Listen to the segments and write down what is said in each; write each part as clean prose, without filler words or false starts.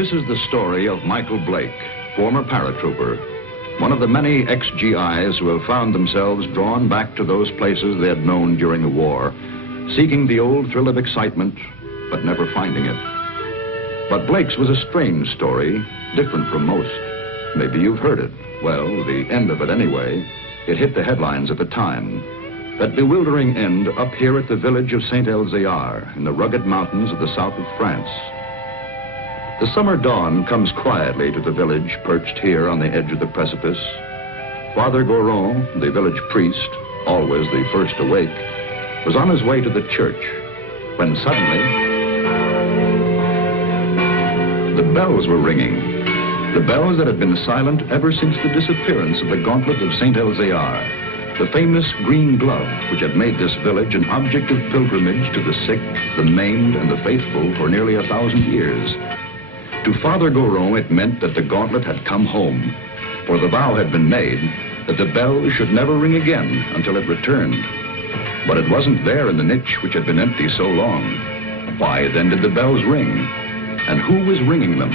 This is the story of Michael Blake, former paratrooper, one of the many ex-GIs who have found themselves drawn back to those places they had known during the war, seeking the old thrill of excitement, but never finding it. But Blake's was a strange story, different from most. Maybe you've heard it. Well, the end of it anyway. It hit the headlines at the time. That bewildering end up here at the village of Saint-Elzéar in the rugged mountains of the south of France. The summer dawn comes quietly to the village perched here on the edge of the precipice. Father Goron, the village priest, always the first awake, was on his way to the church when suddenly the bells were ringing. The bells that had been silent ever since the disappearance of the gauntlet of Saint-Elzéar, the famous green glove which had made this village an object of pilgrimage to the sick, the maimed, and the faithful for nearly 1,000 years. To Father Goron, it meant that the gauntlet had come home, for the vow had been made that the bell should never ring again until it returned. But it wasn't there in the niche which had been empty so long. Why then did the bells ring? And who was ringing them?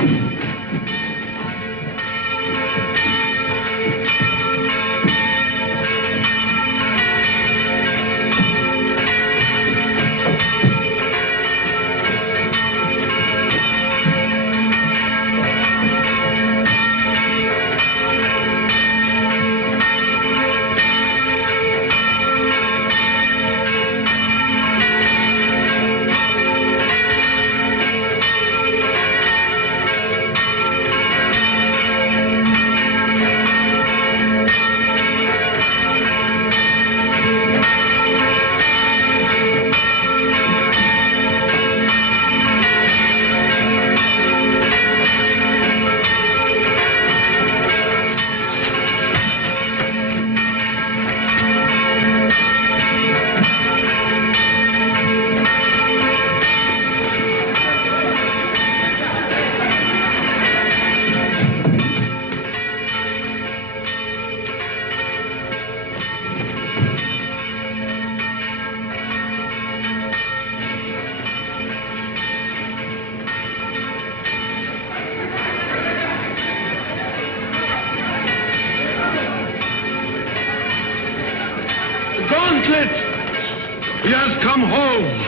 He has come home.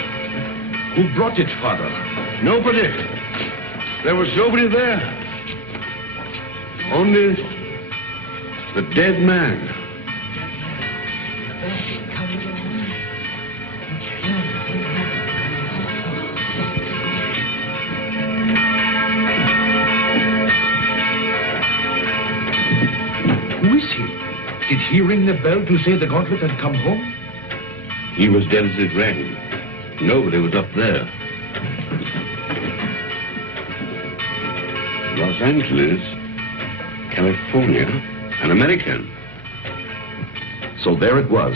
Who brought it, Father? Nobody. There was nobody there. Only the dead man. Who is he? Did he ring the bell to say the gauntlet had come home? He was dead as it rang. Nobody was up there. Los Angeles, California, an American. So there it was.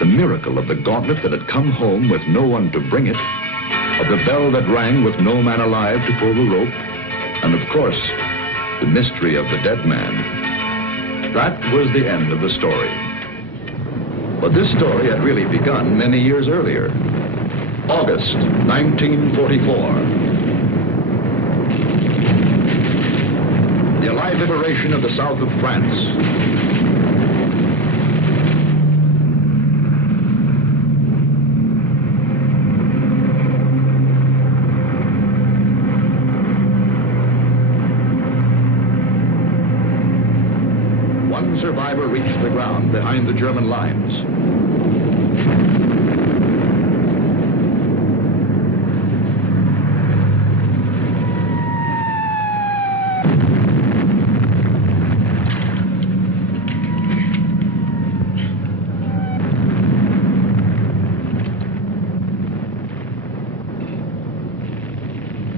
The miracle of the gauntlet that had come home with no one to bring it, of the bell that rang with no man alive to pull the rope, and of course, the mystery of the dead man. That was the end of the story. But this story had really begun many years earlier. August 1944. The Allied liberation of the south of France. One survivor reached the ground behind the German lines.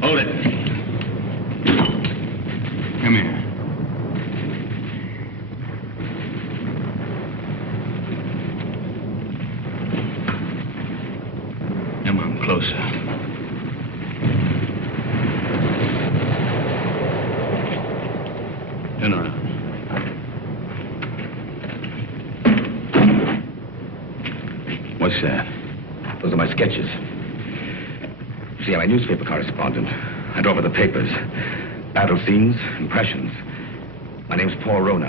Hold it. Come here. Come on, closer. Turn around. What's that? Those are my sketches. See, I'm a newspaper correspondent. and over the papers. Battle scenes, impressions. My name's Paul Rona.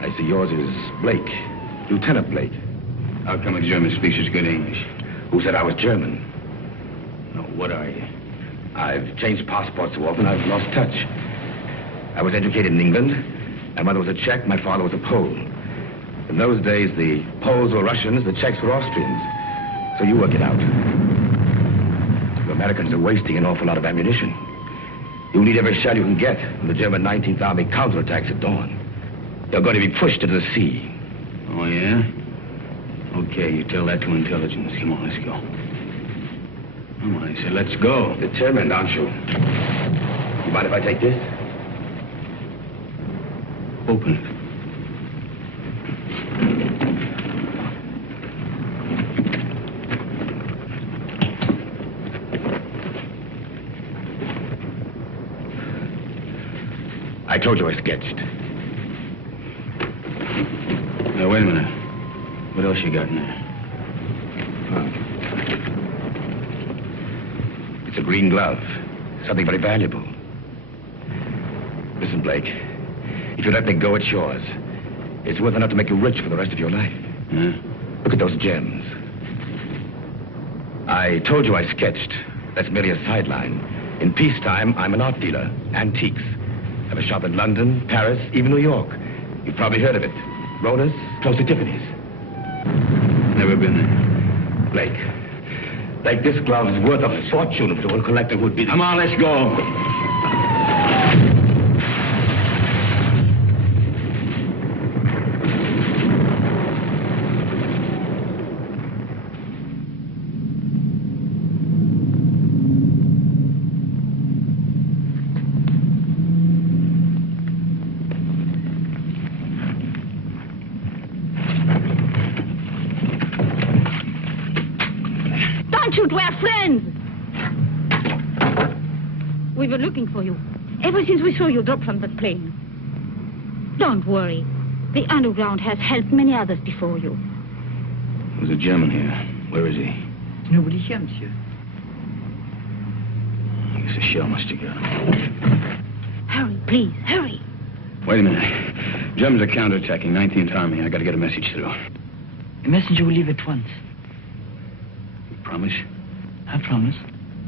I see yours is Blake, Lieutenant Blake. How come a German speaks as good English? Who said I was German? No, what are you? I've changed passports so often I've lost touch. I was educated in England. My mother was a Czech, my father was a Pole. In those days, the Poles were Russians, the Czechs were Austrians. So you work it out. The Americans are wasting an awful lot of ammunition. You need every shell you can get when the German 19th Army counterattacks at dawn. You're going to be pushed into the sea. Oh, yeah? Okay, you tell that to intelligence. Come on, let's go. Come on, I said, let's go. Determined, aren't you? You mind if I take this? Open it. I told you I sketched. Now, wait a minute. What else you got in there? It's a green glove. Something very valuable. Listen, Blake. If you let me go, it's yours. It's worth enough to make you rich for the rest of your life. Huh? Look at those gems. I told you I sketched. That's merely a sideline. In peacetime, I'm an art dealer. Antiques. I have a shop in London, Paris, even New York. You've probably heard of it. Rona's, close to Tiffany's. Never been there. Blake, this glove is worth a fortune to a collector who'd be... Come on, let's go. Shoot, we're friends. We were looking for you ever since we saw you drop from the plane. Don't worry. The underground has helped many others before you. There's a German here. Where is he? Nobody here, monsieur. I guess a shell must have got him. Hurry, please, hurry. Wait a minute. Germans are counterattacking 19th Army. I got to get a message through. A messenger will leave at once. Promise? I promise.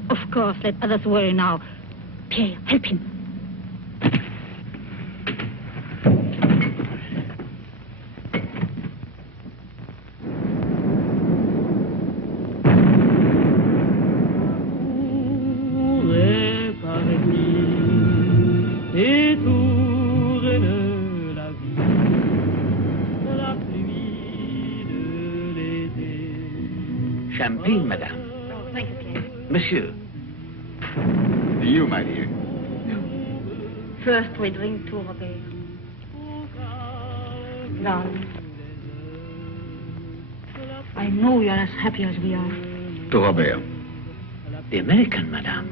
Of course, let others worry now. Pierre, help him. Champagne, madame. Oh, thank you, Pierre. Monsieur. You, my dear. First, we drink to Robert. Darling, I know you're as happy as we are. To Robert. The American, madame.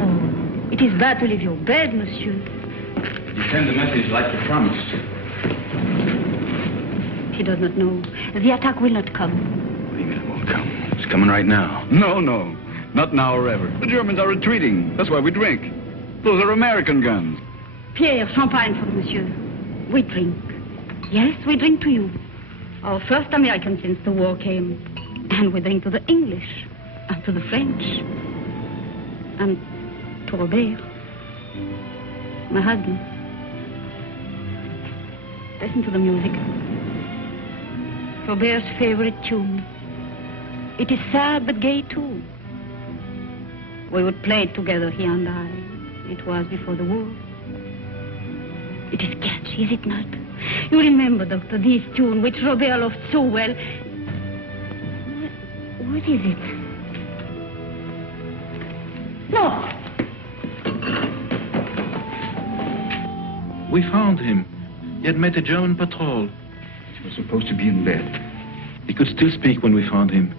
Oh, it is bad to leave your bed, monsieur. You send the message like you promised. He does not know. The attack will not come. What do you mean it won't come? It's coming right now. No. Not now or ever. The Germans are retreating. That's why we drink. Those are American guns. Pierre, champagne for monsieur. We drink. Yes, we drink to you. Our first American since the war came. And we drink to the English. And to the French. And to Robert. My husband. Listen to the music. Robert's favorite tune. It is sad but gay too. We would play it together, he and I. It was before the war. It is catchy, is it not? You remember, Doctor, this tune which Robert loved so well. What is it? No! We found him. He had met a German patrol. He was supposed to be in bed. He could still speak when we found him.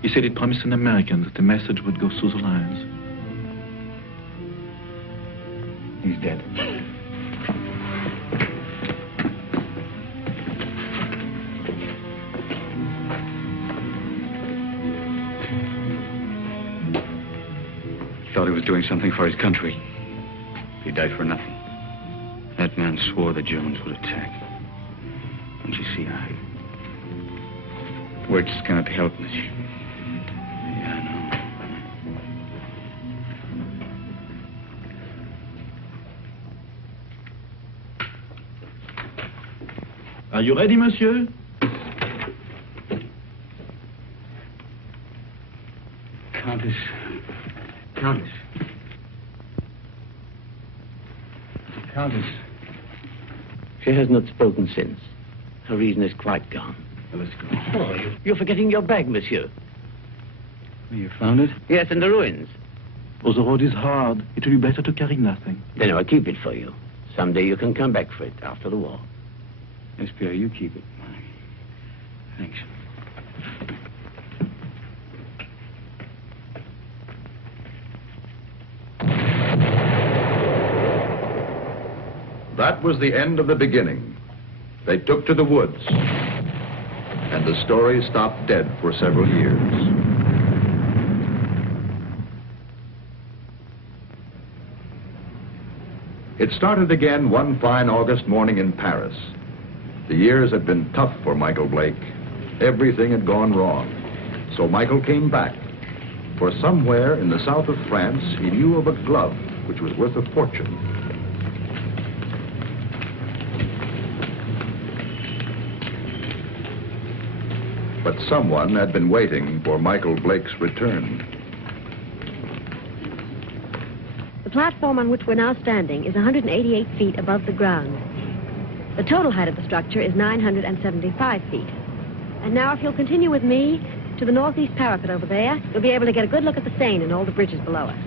He said he promised an American that the message would go through the lines. He's dead. he was doing something for his country. He died for nothing. That man swore the Germans would attack. Don't you see, words cannot help, monsieur. Yeah, I know. Are you ready, monsieur? Countess. Countess. Countess. She has not spoken since. Her reason is quite gone. Well, let's go. Oh, you're forgetting your bag, monsieur. You found it? Yes, in the ruins. Oh, the road is hard. It will be better to carry nothing. Then I'll keep it for you. Someday you can come back for it after the war. Yes, Pierre, you keep it. Thanks. That was the end of the beginning. They took to the woods, and the story stopped dead for several years. It started again one fine August morning in Paris. The years had been tough for Michael Blake. Everything had gone wrong. So Michael came back. For somewhere in the south of France, he knew of a glove which was worth a fortune. But someone had been waiting for Michael Blake's return. The platform on which we're now standing is 188 feet above the ground. The total height of the structure is 975 feet. And now if you'll continue with me to the northeast parapet over there, you'll be able to get a good look at the Seine and all the bridges below us.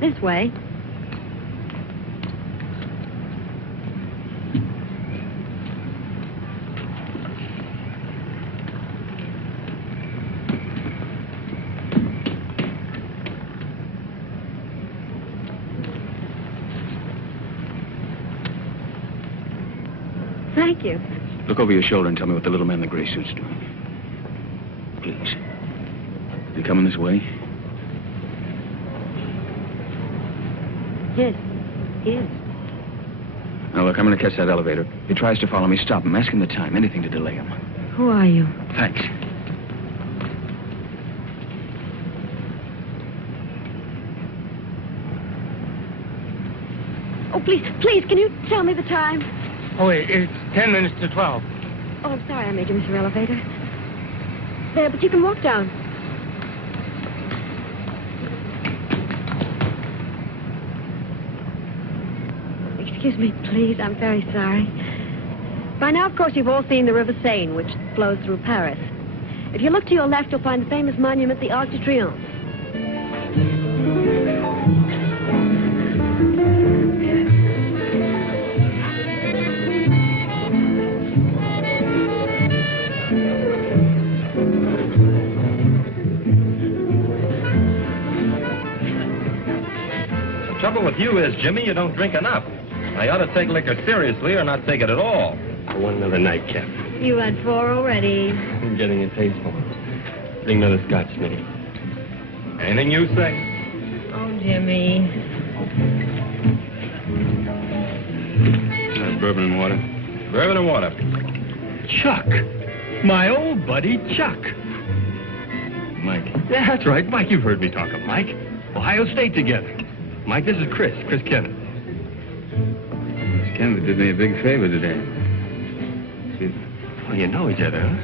This way. Thank you. Look over your shoulder and tell me what the little man in the gray suit's doing. Please. Is he coming this way? Yes, he is. Now, look, I'm going to catch that elevator. If he tries to follow me, stop him. Ask him the time. Anything to delay him. Who are you? Thanks. Oh, please, can you tell me the time? Oh, it's 10 minutes to 12. Oh, I'm sorry I made you miss your elevator. There, but you can walk down. Excuse me, please. I'm very sorry. By now, of course, you've all seen the River Seine, which flows through Paris. If you look to your left, you'll find the famous monument, the Arc de Triomphe. The trouble with you is, Jimmy, you don't drink enough. I ought to take liquor seriously or not take it at all. One another night, Captain. You had 4 already. I'm getting a taste for it. Bring another scotch, Smitty. Anything you say. Oh, Jimmy. Bourbon and water. Bourbon and water. Chuck. My old buddy, Chuck. Mike. Yeah, that's right. Mike, you've heard me talk of Mike. Ohio State together. Mike, this is Chris Kenneth. Miss Kennedy did me a big favor today. See? Well, you know each other, huh?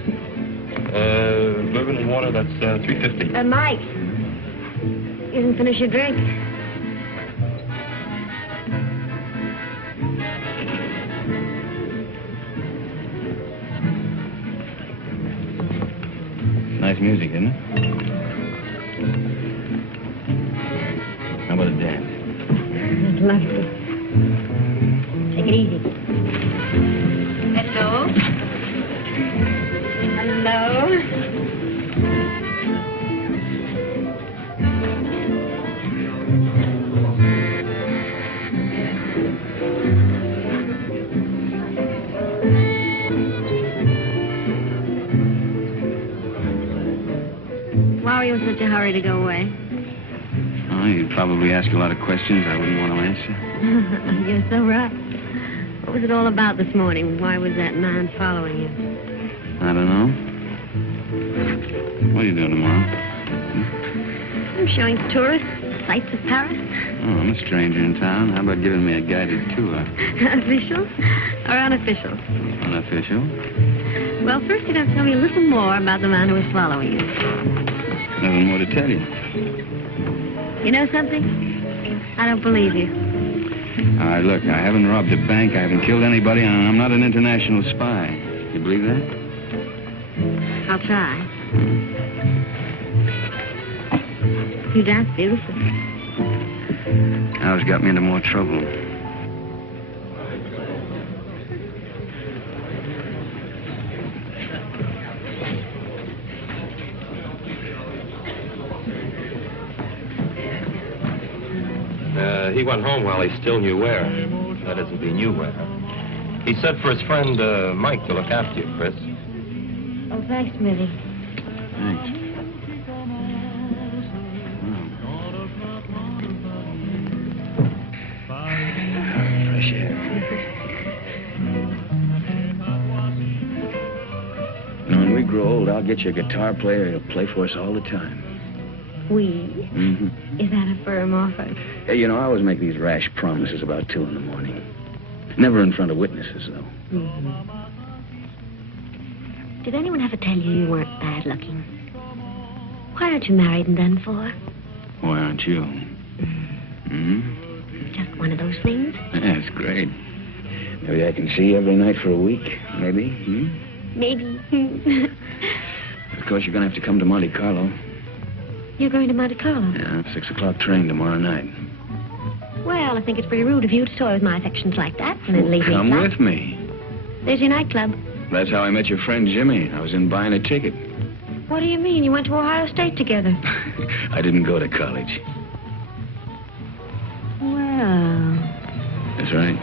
Bourbon and water, that's $3.50. Mike. You didn't finish your drink. Nice music, isn't it? How about a dance? That's lovely. Take it easy. Hello. Hello. Why are you in such a hurry to go away? Oh, you'd probably ask a lot of questions I wouldn't want to answer. You're so right. What was it all about this morning? Why was that man following you? I don't know. What are you doing tomorrow? I'm showing tourists sights of Paris. Oh, I'm a stranger in town. How about giving me a guided tour? Official or unofficial? Unofficial. Well, first you'd have to tell me a little more about the man who was following you. Nothing more to tell you. You know something? I don't believe you. All right, look, I haven't robbed a bank, I haven't killed anybody, and I'm not an international spy. You believe that? I'll try. You dance beautifully. Now it's got me into more trouble. He went home while he still knew where. That is, if he knew where. He said for his friend, Mike, to look after you, Chris. Oh, thanks, Millie. Thanks. Fresh air. When we grow old, I'll get you a guitar player who'll play for us all the time. We? Mm-hmm. Is that a firm offer? Hey, you know, I always make these rash promises about 2 in the morning. Never in front of witnesses, though. Mm-hmm. Did anyone ever tell you you weren't bad looking? Why aren't you married and done for? Why aren't you? Hmm? Just one of those things? Yeah, that's great. Maybe I can see you every night for a week. Maybe. Hmm? Maybe. Of course, you're going to have to come to Monte Carlo. You're going to Monte Carlo? Yeah, 6 o'clock train tomorrow night. Well, I think it's pretty rude of you to toy with my affections like that and then leave me Come flat. with me. There's your nightclub. That's how I met your friend Jimmy. I was in buying a ticket. What do you mean? You went to Ohio State together. I didn't go to college. Well... That's right.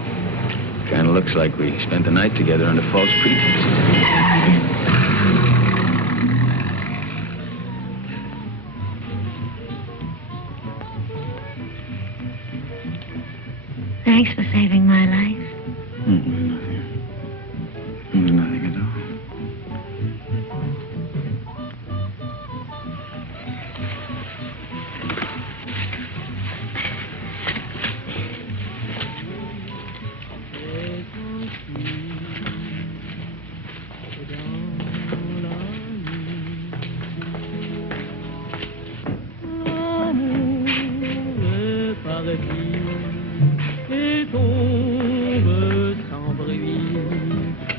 Kind of looks like we spent the night together under false pretenses. Thanks for saving my life. Nothing at all.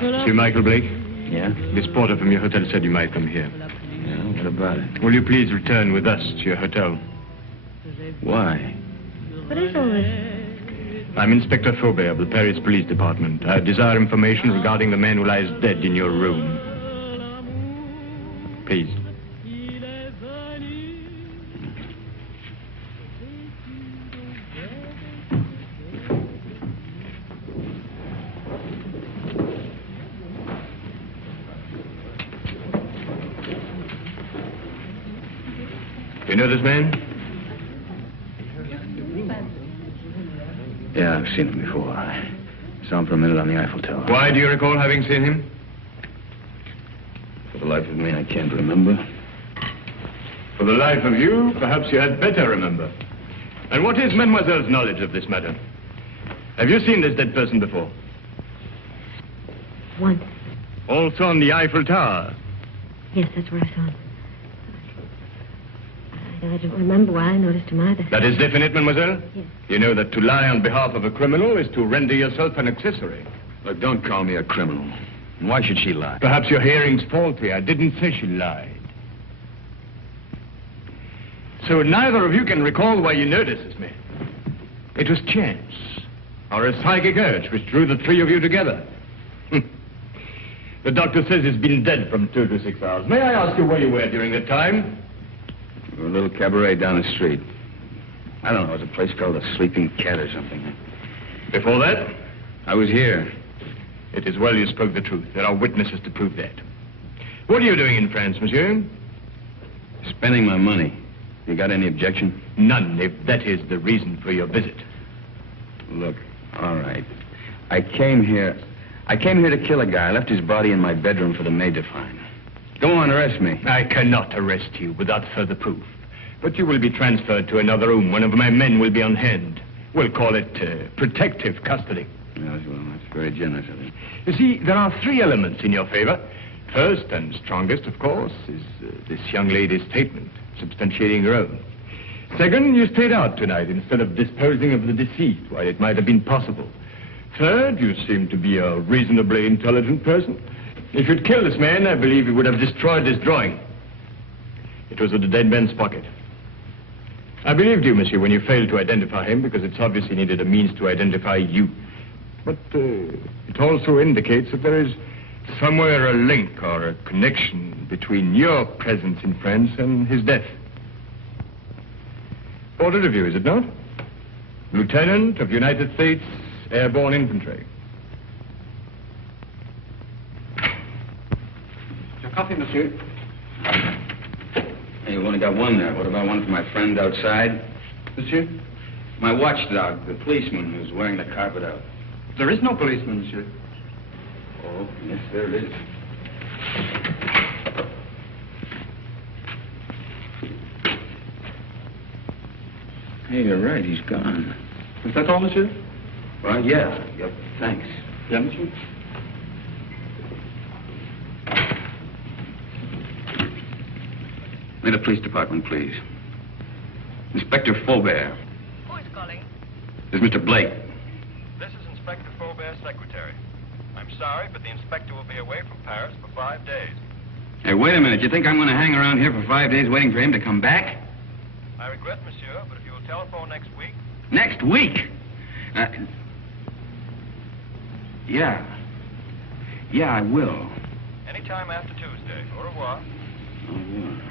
Monsieur Michael Blake? Yeah? This porter from your hotel said you might come here. Yeah, what about it? Will you please return with us to your hotel? Why? What is all this? I'm Inspector Faubert of the Paris Police Department. I desire information regarding the man who lies dead in your room. Please. You know this man? Yeah, I've seen him before. I saw him for a minute on the Eiffel Tower. Why do you recall having seen him? For the life of me, I can't remember. For the life of you, perhaps you had better remember. And what is Mademoiselle's knowledge of this matter? Have you seen this dead person before? Once. Also on the Eiffel Tower? Yes, that's where I saw him. I don't remember why I noticed him either. That is definite, mademoiselle? Yes. You know that to lie on behalf of a criminal is to render yourself an accessory. Look, don't call me a criminal. Why should she lie? Perhaps your hearing's faulty. I didn't say she lied. So neither of you can recall why you noticed me. It was chance, or a psychic urge which drew the 3 of you together. The doctor says he's been dead from 2 to 6 hours. May I ask you where you were during that time? A little cabaret down the street. I don't know, it was a place called the Sleeping Cat or something. Before that? I was here. It is well you spoke the truth. There are witnesses to prove that. What are you doing in France, monsieur? Spending my money. You got any objection? None, if that is the reason for your visit. Look, all right. I came here to kill a guy. I left his body in my bedroom for the maid to find. Go on, arrest me. I cannot arrest you without further proof. But you will be transferred to another room. One of my men will be on hand. We'll call it protective custody. Yes, well, that's very generous of you. You see, there are 3 elements in your favor. First and strongest, of course, is this young lady's statement, substantiating her own. Second, you stayed out tonight instead of disposing of the deceased while it might have been possible. Third, you seem to be a reasonably intelligent person. If you'd killed this man, I believe you would have destroyed this drawing. It was in the dead man's pocket. I believed you, monsieur, when you failed to identify him, because it's obvious he needed a means to identify you. But it also indicates that there is somewhere a link or a connection between your presence in France and his death. Ordered of you, is it not? Lieutenant of United States Airborne Infantry. Your coffee, monsieur. Hey, you've only got one there. What about one for my friend outside? Monsieur? My watchdog, the policeman who's wearing the carpet out. There is no policeman, monsieur. Oh, yes, there is. Hey, you're right. He's gone. Is that all, monsieur? Well, yeah. Yep. Thanks. Yeah, monsieur? May the police department, please. Inspector Faubert. Who is calling? This is Mr. Blake. This is Inspector Faubert's secretary. I'm sorry, but the inspector will be away from Paris for 5 days. Hey, wait a minute. You think I'm going to hang around here for 5 days waiting for him to come back? I regret, monsieur, but if you will telephone next week... Next week? Yeah. Yeah, I will. Anytime after Tuesday. Au revoir. Au revoir.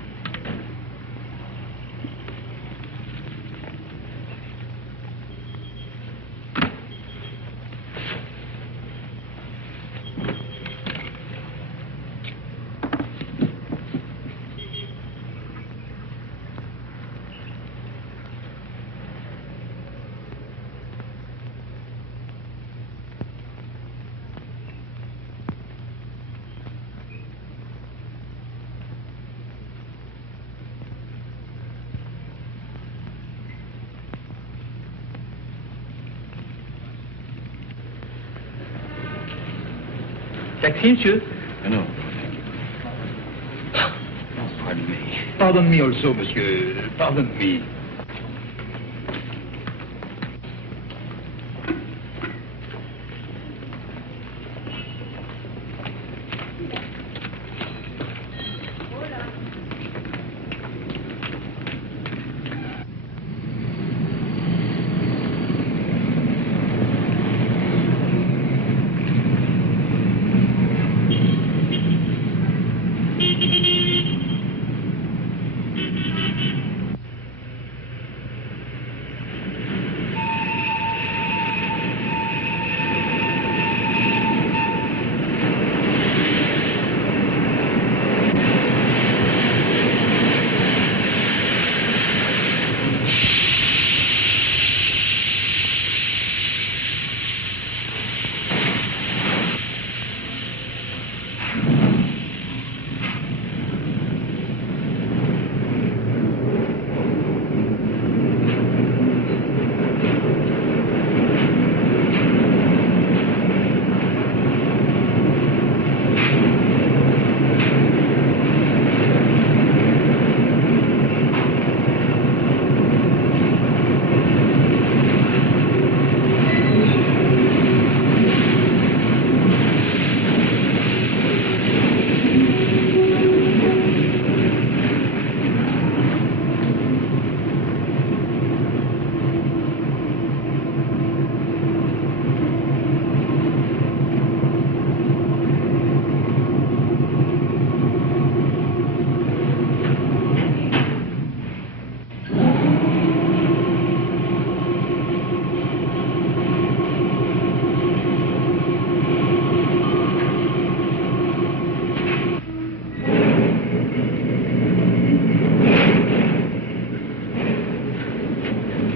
Taxi, monsieur? No. Oh, pardon me. Pardon me also, monsieur. Pardon me.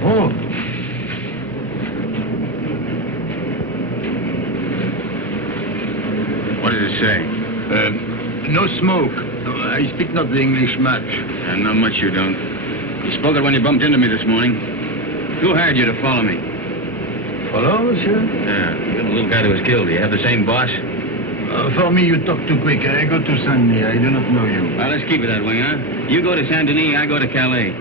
Oh. What does it say? No smoke. I speak not the English much. Not much you don't. You spoke it when you bumped into me this morning. Who hired you to follow me? Follow, monsieur? Yeah, you're the little guy that was killed. Do you have the same boss? For me, you talk too quick. I go to Saint-Denis. I do not know you. Well, let's keep it that way, huh? You go to Saint-Denis, I go to Calais.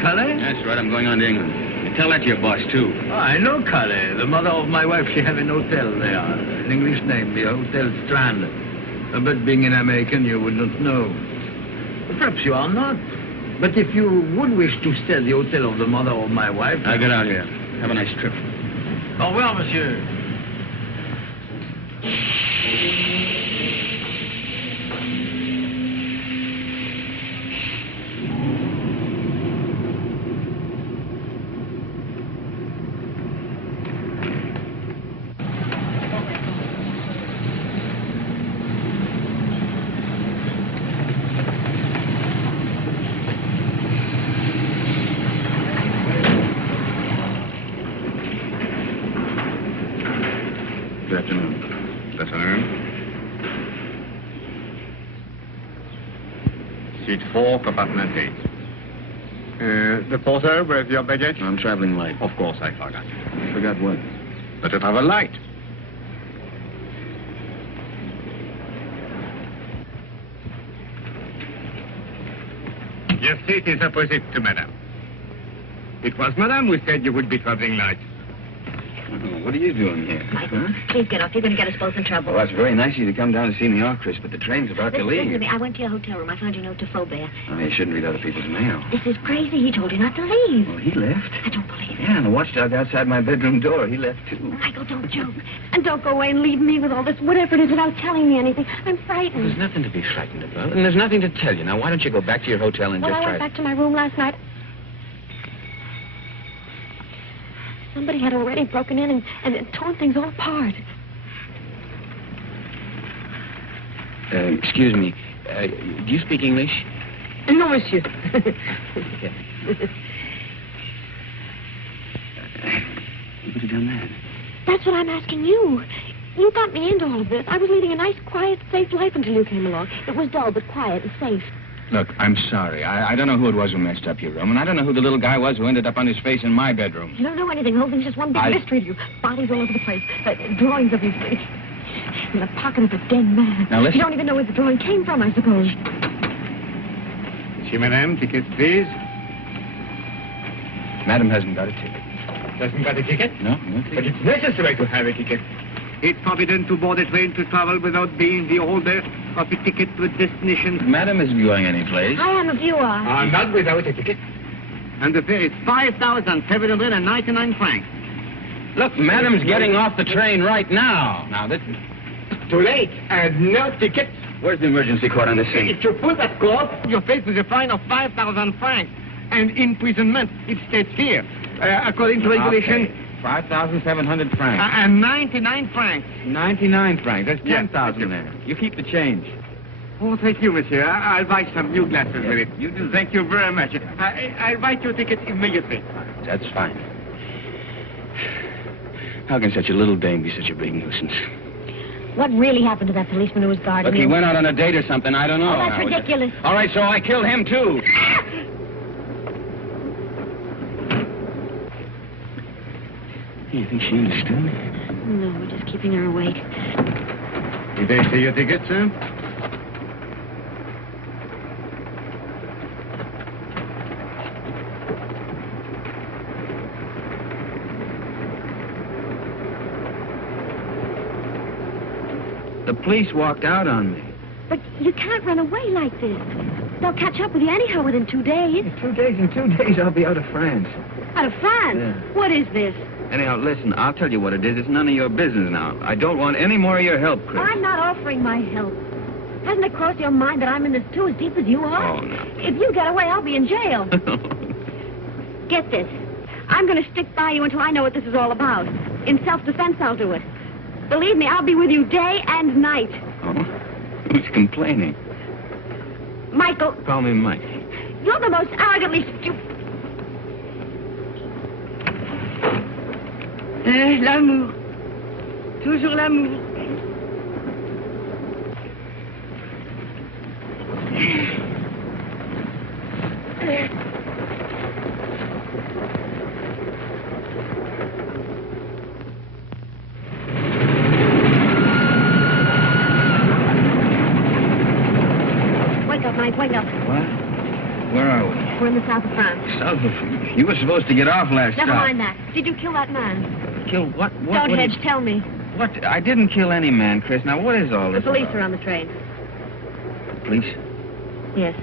Calais? That's right, I'm going on to England. You tell that to your boss, too. Oh, I know Calais. The mother of my wife, she have an hotel there. An English name, the Hotel Strand. But being an American, you would not know. Perhaps you are not. But if you would wish to stay at the hotel of the mother of my wife... I'll get out here. Have a nice trip. Au revoir, monsieur. Good afternoon. Good afternoon. Seat 4, compartment 8. The porter, where's your baggage? I'm traveling late. Of course, I forgot. Forgot what? But to travel light. Your seat is opposite to Madame. It was Madame who said you would be traveling light. What are you doing here? Michael, please get off. You're going to get us both in trouble. Well, that's very nice of you to come down to see me off, Chris, but the train's about to Listen to leave. me. I went to your hotel room. I found your note to Faubert. Oh, you shouldn't read other people's mail. This is crazy. He told you not to leave. Well, he left. I don't believe it. Yeah, and the watchdog outside my bedroom door, he left, too. Michael, don't joke. And don't go away and leave me with all this whatever it is without telling me anything. I'm frightened. There's nothing to be frightened about, and there's nothing to tell you. Now, why don't you go back to your hotel and When just I try... went back to my room last night, somebody had already broken in and torn things all apart. Excuse me. Do you speak English? No, monsieur. You could have done that. That's what I'm asking you. You got me into all of this. I was leading a nice, quiet, safe life until you came along. It was dull, but quiet and safe. Look, I'm sorry. I don't know who it was who messed up your room, and I don't know who the little guy was who ended up on his face in my bedroom. You don't know anything. The whole thing's just one big mystery to you. Bodies all over the place. Drawings of his face. In the pocket of a dead man. Now, listen. You don't even know where the drawing came from, I suppose. Monsieur, Madame, tickets, please. Madam hasn't got a ticket. Doesn't got a ticket? No ticket. But it's necessary to have a ticket. It's forbidden to board a train to travel without being the holder of a ticket to a destination. Madam isn't going anyplace. I am if you are. Not without a ticket. And the fare is 5,799 francs. Look, Madam's getting off the train right now. Now, this... Too late. And no ticket. Where's the emergency court on this thing? If you pull that cord, you're faced with a fine of 5,000 francs. And imprisonment. It states here, according to regulation... Okay. 5,700 francs. And 99 francs. 99 francs. That's Yes, 10,000 there. You keep the change. Oh, thank you, monsieur. I'll buy some new glasses with it. You do. Thank you very much. I'll write your ticket immediately. That's fine. How can such a little dame be such a big nuisance? What really happened to that policeman who was guarding Look, he you? went out on a date or something. I don't know. Oh, that's ridiculous. All right, so I killed him, too. You think she understood? No, we're just keeping her awake. Did they see your ticket, sir? The police walked out on me. But you can't run away like this. They'll catch up with you anyhow within 2 days. In 2 days, I'll be out of France. Out of France? Yeah. What is this? Anyhow, listen, I'll tell you what it is. It's none of your business now. I don't want any more of your help, Chris. I'm not offering my help. Hasn't it crossed your mind that I'm in this too as deep as you are? Oh, no. If you get away, I'll be in jail. Get this. I'm going to stick by you until I know what this is all about. In self-defense, I'll do it. Believe me, I'll be with you day and night. Oh? Who's complaining? Michael, Call me Mike. you're the most arrogantly stupid... L'amour. Toujours l'amour. Wake up, Mike, wake up. What? Where are we? We're in the south of France. South of... You were supposed to get off last Never stop. mind that. Did you kill that man? Kill what? Don't what hedge, is- tell me. What? I didn't kill any man, Chris. Now, what is all The this police about? are on the train. Police? Yes.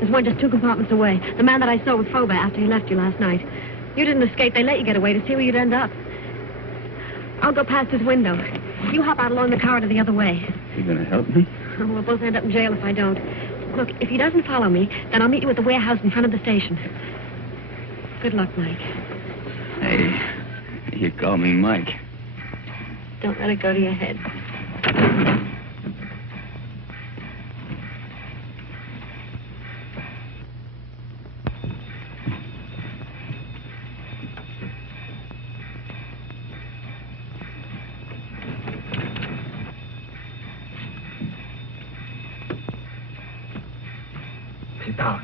There's one just 2 compartments away. The man that I saw with Fauber after he left you last night. You didn't escape. They let you get away to see where you'd end up. I'll go past his window. You hop out along the corridor the other way. You gonna help me? We'll both end up in jail if I don't. Look, if he doesn't follow me, then I'll meet you at the warehouse in front of the station. Good luck, Mike. Hey, you call me Mike. Don't let it go to your head. Sit down.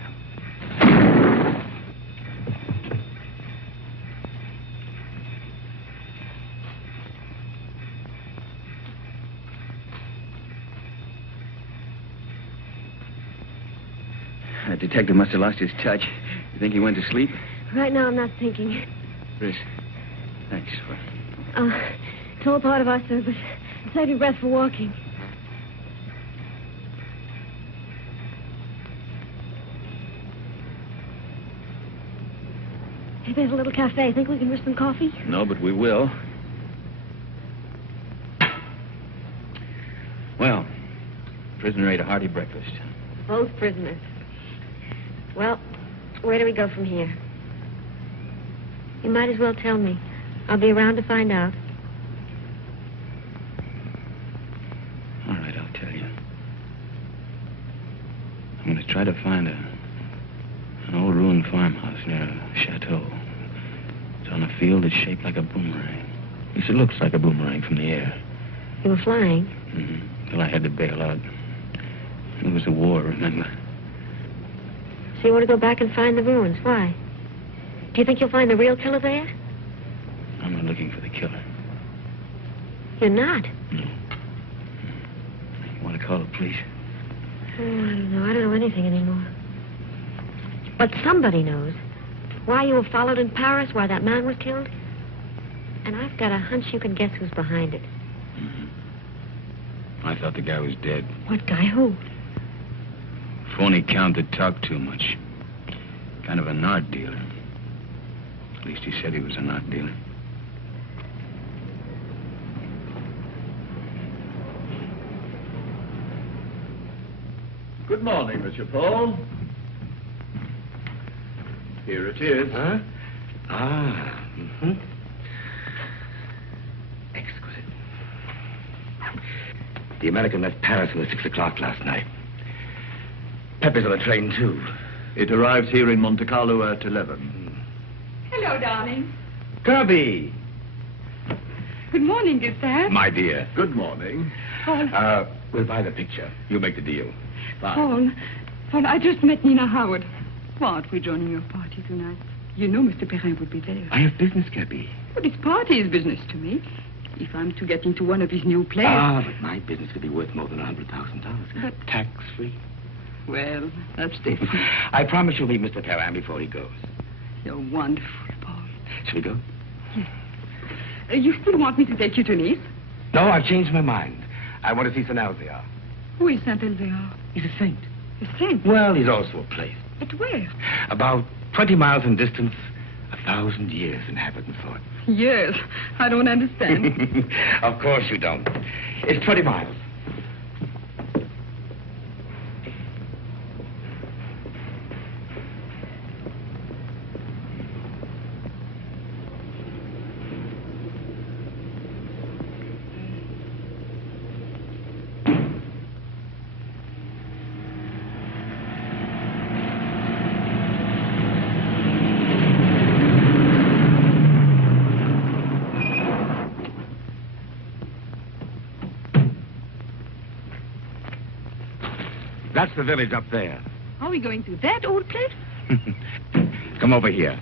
That detective must have lost his touch. You think he went to sleep? Right now, I'm not thinking. Chris, thanks. It's all part of our service. Save your breath for walking. Hey, there's a little cafe. Think we can risk some coffee? No, but we will. Well, prisoner ate a hearty breakfast. Both prisoners. Well, where do we go from here? You might as well tell me. I'll be around to find out. All right, I'll tell you. I'm going to try to find an old ruined farmhouse near a chateau. It's on a field that's shaped like a boomerang. At least it looks like a boomerang from the air. You were flying? Mm-hmm. Till I had to bail out. It was a war, remember? So you want to go back and find the ruins? Why? Do you think you'll find the real killer there? I'm not looking for the killer. You're not? No. You want to call the police? Oh, I don't know. I don't know anything anymore. But somebody knows. Why you were followed in Paris, why that man was killed. And I've got a hunch you can guess who's behind it. I thought the guy was dead. What guy? Who? Phony count that talked too much. Kind of an art dealer. At least he said he was an art dealer. Good morning, Monsieur Paul. Here it is. Huh? Ah, mm-hmm. Exquisite. The American left Paris at 6 o'clock last night. Pepe's on the train, too. It arrives here in Monte Carlo at 11. Hello, darling. Kirby! Good morning, Gustave. My dear. Good morning. Paul, We'll buy the picture. You make the deal. Fine. Paul, I just met Nina Howard. Why aren't we joining your party tonight? You know Mr. Perrin would be there. I have business, Kirby. But his party is business to me. If I'm to get into one of his new plays... But my business could be worth more than $100,000. But- Tax-free. Well, that's different. I promise you'll meet Mr. Perrin before he goes. You're wonderful, Paul. Shall we go? Yes. You still want me to take you to Nice? No, I've changed my mind. I want to see Saint Alvear. Who is Saint Alvear? He's a saint. A saint? Well, he's also a place. But where? About 20 miles in distance, 1,000 years inhabitant thought. Yes, I don't understand. Of course you don't. It's 20 miles. That's the village up there. Are we going to that old place? Come over here.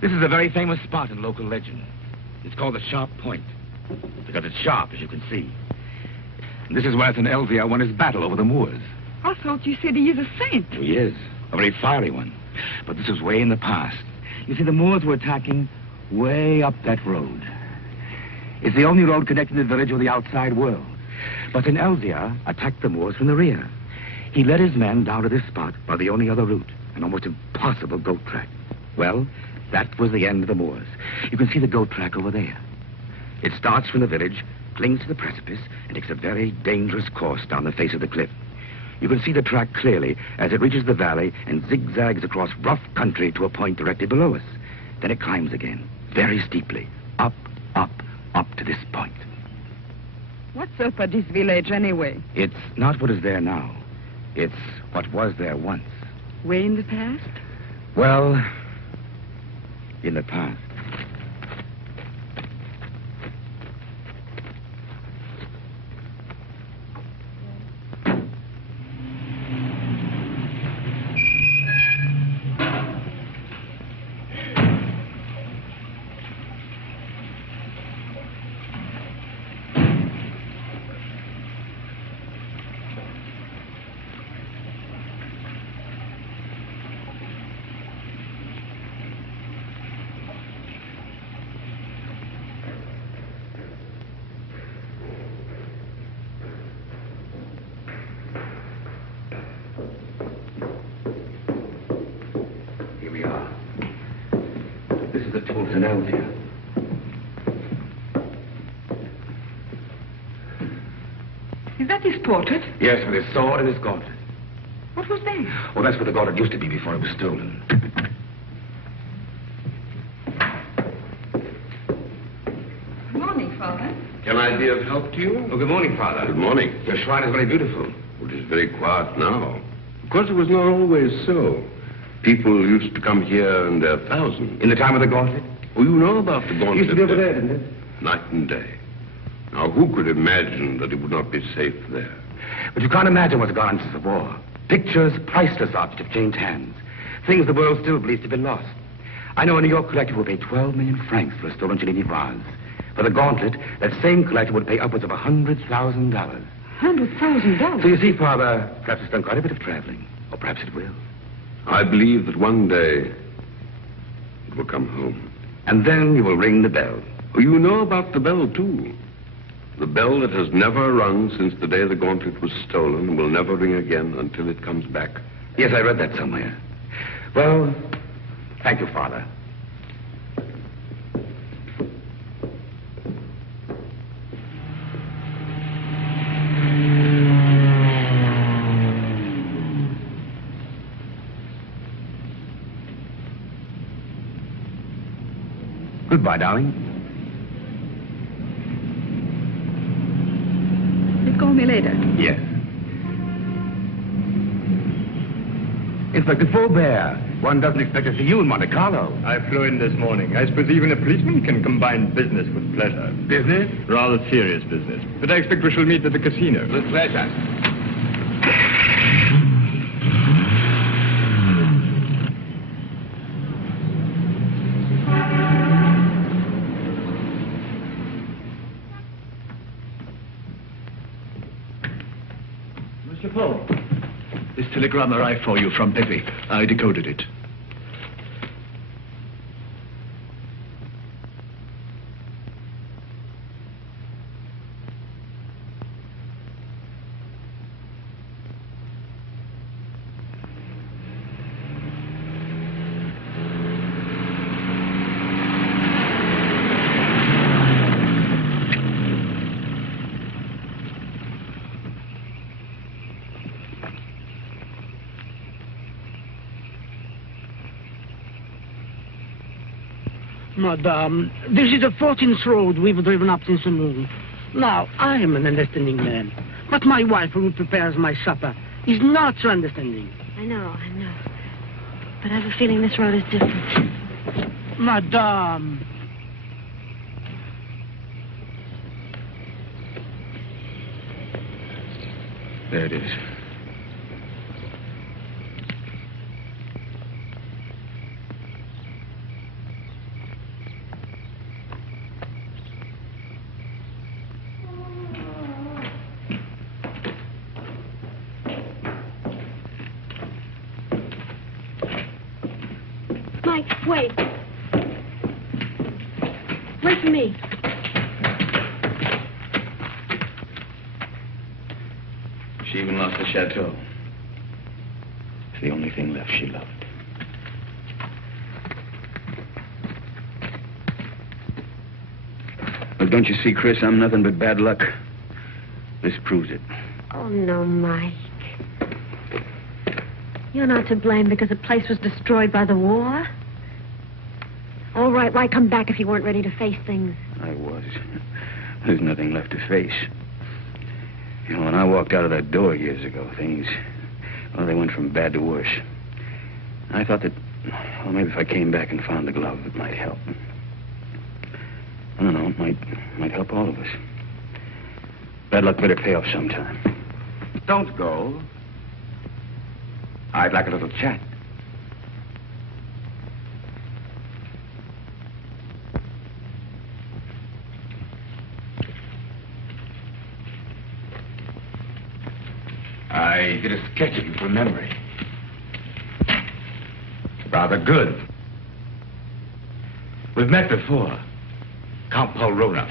This is a very famous spot in local legend. It's called the Sharp Point, because it's sharp, as you can see. And this is where St. Elzevir won his battle over the Moors. I thought you said he is a saint. He is, a very fiery one. But this was way in the past. You see, the Moors were attacking way up that road. It's the only road connecting the village with the outside world. But St. Elzevir attacked the Moors from the rear. He led his men down to this spot by the only other route, an almost impossible goat track. Well, that was the end of the Moors. You can see the goat track over there. It starts from the village, clings to the precipice, and takes a very dangerous course down the face of the cliff. You can see the track clearly as it reaches the valley and zigzags across rough country to a point directly below us. Then it climbs again, very steeply, up, up, up to this point. What's up at this village, anyway? It's not what is there now. It's what was there once. Way in the past? Well, in the past. St. Elzevir. Is that his portrait? Yes, with his sword and his gauntlet. What was that? Well, that's where the gauntlet used to be before it was stolen. Good morning, Father. Can I be of help to you? Oh, good morning, Father. Good morning. Your shrine is very beautiful. It is very quiet now. Of course, it was not always so. People used to come here in their thousands. In the time of the gauntlet? Oh, you know about the gauntlet. It used to be over there, didn't it? Night and day. Now, who could imagine that it would not be safe there? But you can't imagine what's gone on since the war. Pictures, priceless objects have changed hands. Things the world still believes to be lost. I know a New York collector will pay 12 million francs for a stolen Cellini vase. For the gauntlet, that same collector would pay upwards of $100,000. $100,000? So you see, Father, perhaps it's done quite a bit of traveling. Or perhaps it will. I believe that one day it will come home. And then you will ring the bell. Oh, you know about the bell, too. The bell that has never rung since the day the gauntlet was stolen and will never ring again until it comes back. Yes, I read that somewhere. Well, thank you, Father. Goodbye, darling. Please call me later. Yes. Inspector Faubert, one doesn't expect to see you in Monte Carlo. I flew in this morning. I suppose even a policeman can combine business with pleasure. Business? Rather serious business. But I expect we shall meet at the casino. With pleasure. Mr. Paul, this telegram arrived for you from Pepe. I decoded it. Madame, this is the 14th road we've driven up since the moon. Now, I am an understanding man. But my wife, who prepares my supper, is not so understanding. I know. But I have a feeling this road is different. Madame. There it is. Mike, wait. Wait for me. She even lost the chateau. It's the only thing left she loved. Well, don't you see, Chris, I'm nothing but bad luck. This proves it. Oh, no, Mike. You're not to blame because the place was destroyed by the war. All right, why come back if you weren't ready to face things? I was. There's nothing left to face. You know, when I walked out of that door years ago, things, well, they went from bad to worse. I thought that, well, maybe if I came back and found the glove, it might help. I don't know, it might help all of us. Bad luck better pay off sometime. Don't go. I'd like a little chat. I did a sketch of you from memory. Rather good. We've met before. Count Polrona.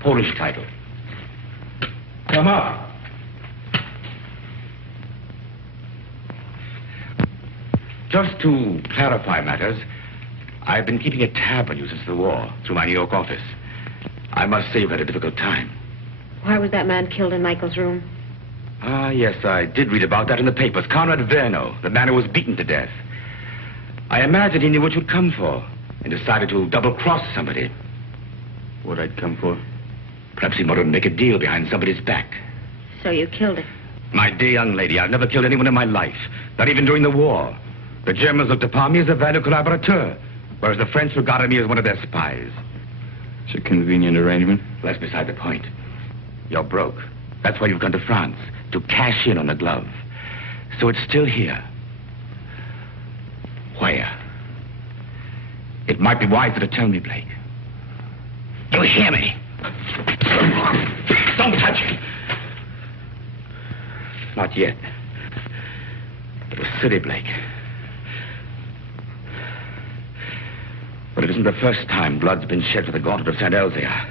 Polish title. Come up. Just to clarify matters, I've been keeping a tab on you since the war, through my New York office. I must say you've had a difficult time. Why was that man killed in Michael's room? Ah, yes, I did read about that in the papers. Conrad Verno, the man who was beaten to death. I imagined he knew what you'd come for and decided to double-cross somebody. What I'd come for? Perhaps he wanted to make a deal behind somebody's back. So you killed him? My dear young lady, I've never killed anyone in my life, not even during the war. The Germans looked upon me as a valuable collaborateur, whereas the French regarded me as one of their spies. It's a convenient arrangement. Well, that's beside the point. You're broke. That's why you've gone to France, to cash in on the glove. So it's still here. Where? It might be wiser to tell me, Blake. You hear me? Don't touch it. Not yet. It was silly, Blake. But it isn't the first time blood's been shed for the gauntlet of St. Elzea.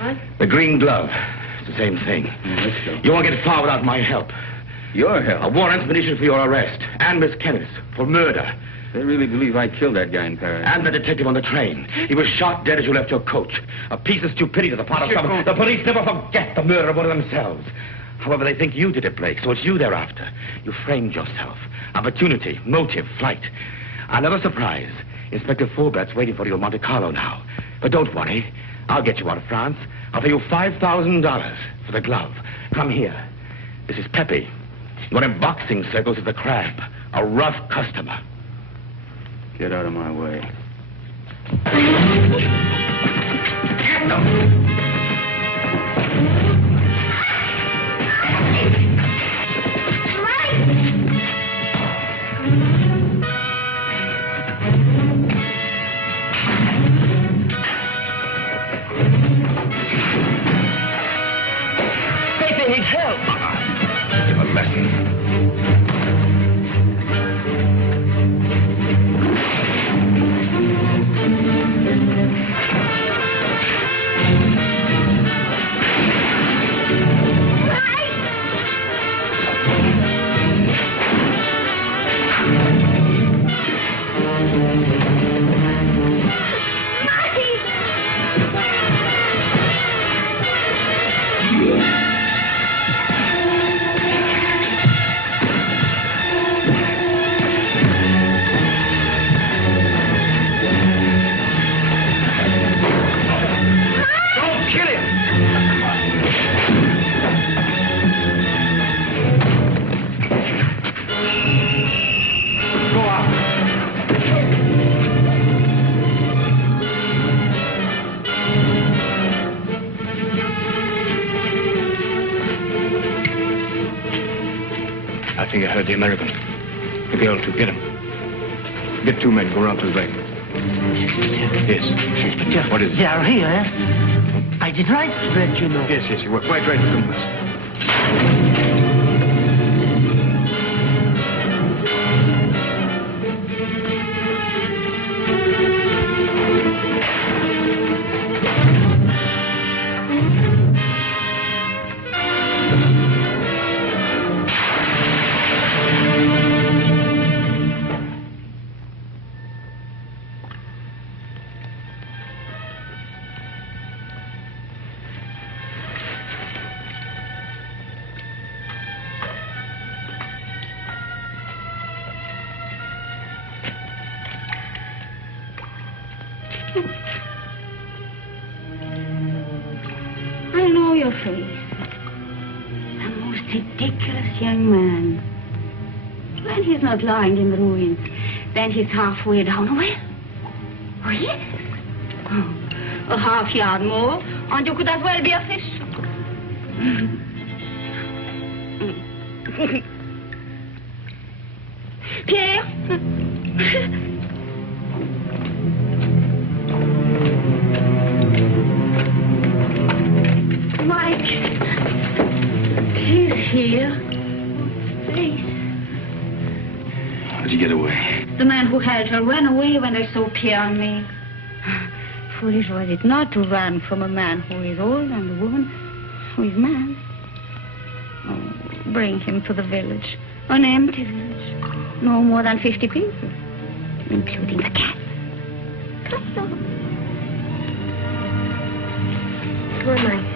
What? The green glove. It's the same thing. Let's go. You won't get far without my help. Your help? A warrant's been issued for your arrest. And Miss Kenneth for murder. They really believe I killed that guy in Paris. And the detective on the train. He was shot dead as you left your coach. A piece of stupidity on the part of someone. The police never forget the murder of one of themselves. However, they think you did it, Blake, so it's you they're after. You framed yourself. Opportunity, motive, flight. Another surprise. Inspector Faubert's waiting for you in Monte Carlo now. But don't worry. I'll get you out of France. I'll pay you $5,000 for the glove. Come here. This is Pepe. What in boxing circles is the Crab. A rough customer. Get out of my way. Get them! Pepe needs help. Give a lesson. think I heard the American. The girl too. Get him. Get 2 men. Go around to the back. Yes. What is it? They are here, eh? I did right to let you know. Yes, you were quite right to come with us. I know your face. A most ridiculous young man. When he's not lying in the ruins, then he's halfway down a well. Oh, yes. Oh, a half yard more, and you could as well be a fish. Pierre? Mike, she's here. Please. How'd you get away? The man who held her ran away when they saw Pierre and me. Foolish was it not to run from a man who is old and a woman who is mad. Oh, bring him to the village. An empty village. No more than 50 people, including the cat. Come on, Mike.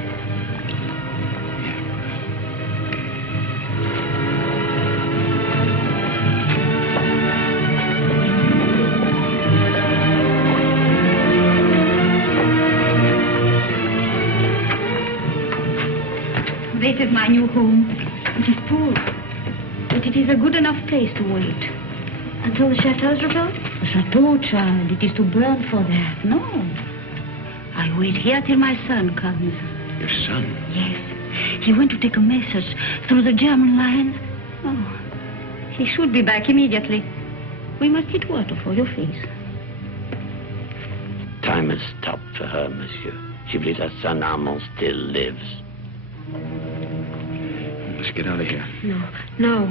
This is my new home. It is poor, but it is a good enough place to wait. Until the chateau's rebuilt? The chateau, child, it is to burn for that. No. I wait here till my son comes. Your son? Yes. He went to take a message through the German lines. Oh, he should be back immediately. We must get water for your face. Time has stopped for her, monsieur. She believes her son Armand still lives. Let's get out of here. No.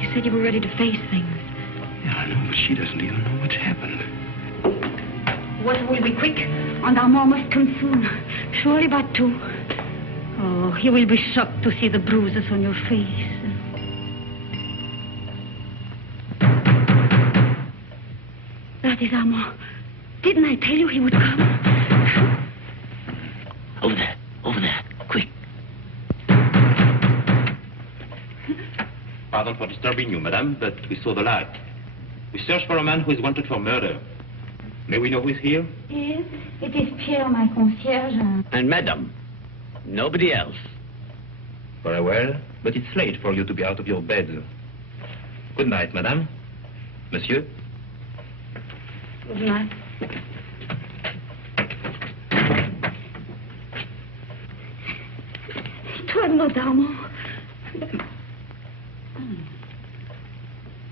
You said you were ready to face things. Yeah, I know, but she doesn't even know what's happened. Water will be quick, and Armand must come soon. Surely by 2. Oh, he will be shocked to see the bruises on your face. That is Armand. Didn't I tell you he would come? Over there, quick. Pardon for disturbing you, madame, but we saw the light. We search for a man who is wanted for murder. May we know who is here? Yes, it is Pierre, my concierge. And madame, nobody else. Very well, but it's late for you to be out of your bed. Good night, madame. Monsieur? Good night. It was not Armand.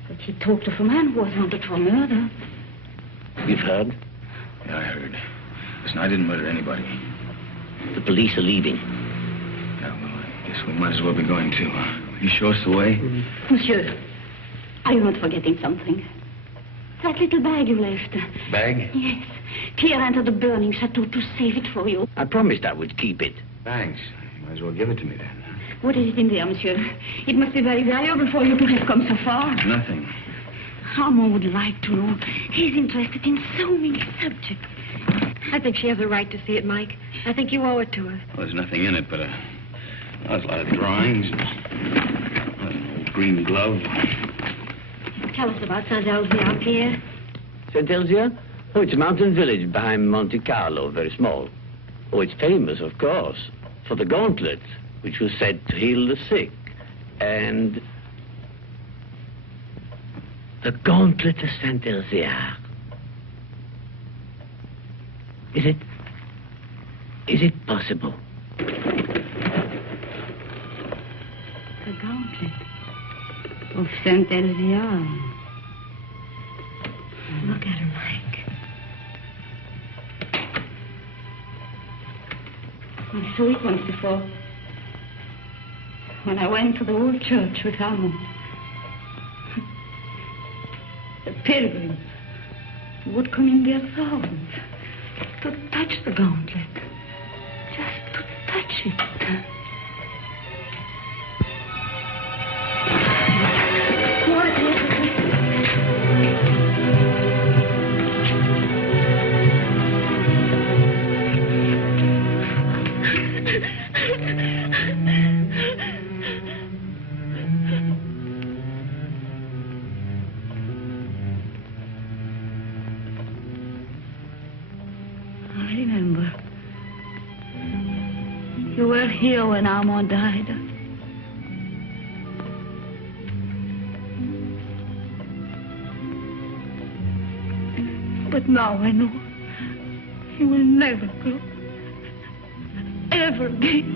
But he talked of a man who was wanted for murder. You've heard? Yeah, I heard. Listen, I didn't murder anybody. The police are leaving. Yeah, well, I guess we might as well be going too. You show us the way? Monsieur, are you not forgetting something? That little bag you left. Bag? Yes. Pierre entered the burning chateau to save it for you. I promised I would keep it. Thanks. You might as well give it to me then. What is it in there, monsieur? It must be very valuable for you to have come so far. Nothing. Armand would like to know. He's interested in so many subjects. I think she has a right to see it, Mike. I think you owe it to her. Well, there's nothing in it, but there's a lot of drawings. An old green glove. Tell us about Saint-Elzéar, Pierre. Saint-Elzéar? Oh, it's a mountain village behind Monte Carlo, very small. Oh, it's famous, of course, for the gauntlet, which was said to heal the sick. And the gauntlet of Saint-Elzéar. Is it possible? The gauntlet. of Saint Elvia. Look at her, Mike. I saw it once before. When I went to the old church with Armand. The pilgrims would come in their thousands to touch the gauntlet. Just to touch it. I remember. You were here when Armand died. But now I know he will never go. Ever again.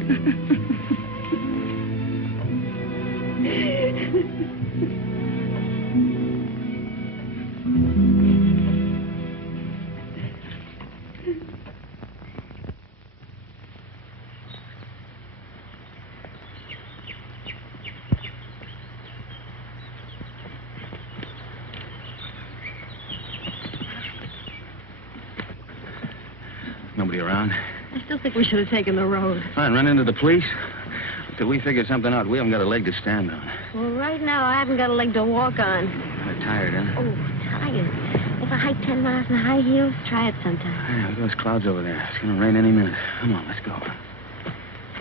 Nobody around? I still think we should have taken the road. Fine, run into the police. Until we figure something out, we haven't got a leg to stand on. Well, right now, I haven't got a leg to walk on. Kind of tired, huh? Oh, tired. If I hike 10 miles in high heels, try it sometime. Yeah, look at those clouds over there. It's going to rain any minute. Come on, let's go.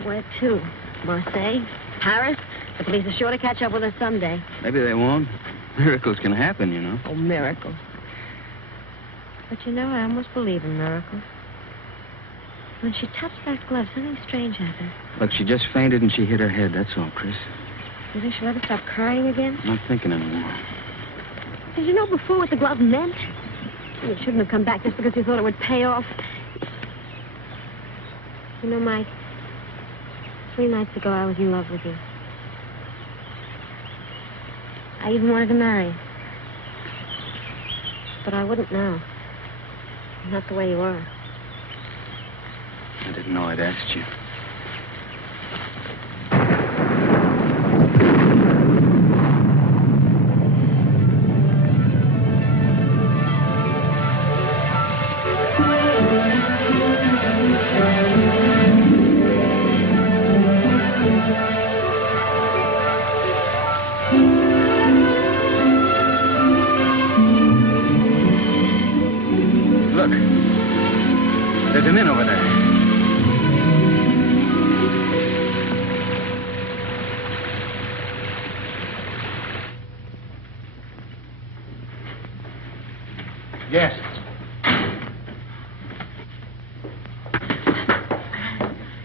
Where to? Marseille? Paris? The police are sure to catch up with us someday. Maybe they won't. Miracles can happen, you know. Oh, miracles. But you know, I almost believe in miracles. When she touched that glove, something strange happened. Look, she just fainted and she hit her head, that's all, Chris. You think she'll ever stop crying again? I'm not thinking anymore. Did you know before what the glove meant? You shouldn't have come back just because you thought it would pay off. You know, Mike, 3 nights ago I was in love with you. I even wanted to marry you. But I wouldn't now. Not the way you are. I didn't know I'd asked you. Look, there's an inn over there. Yes.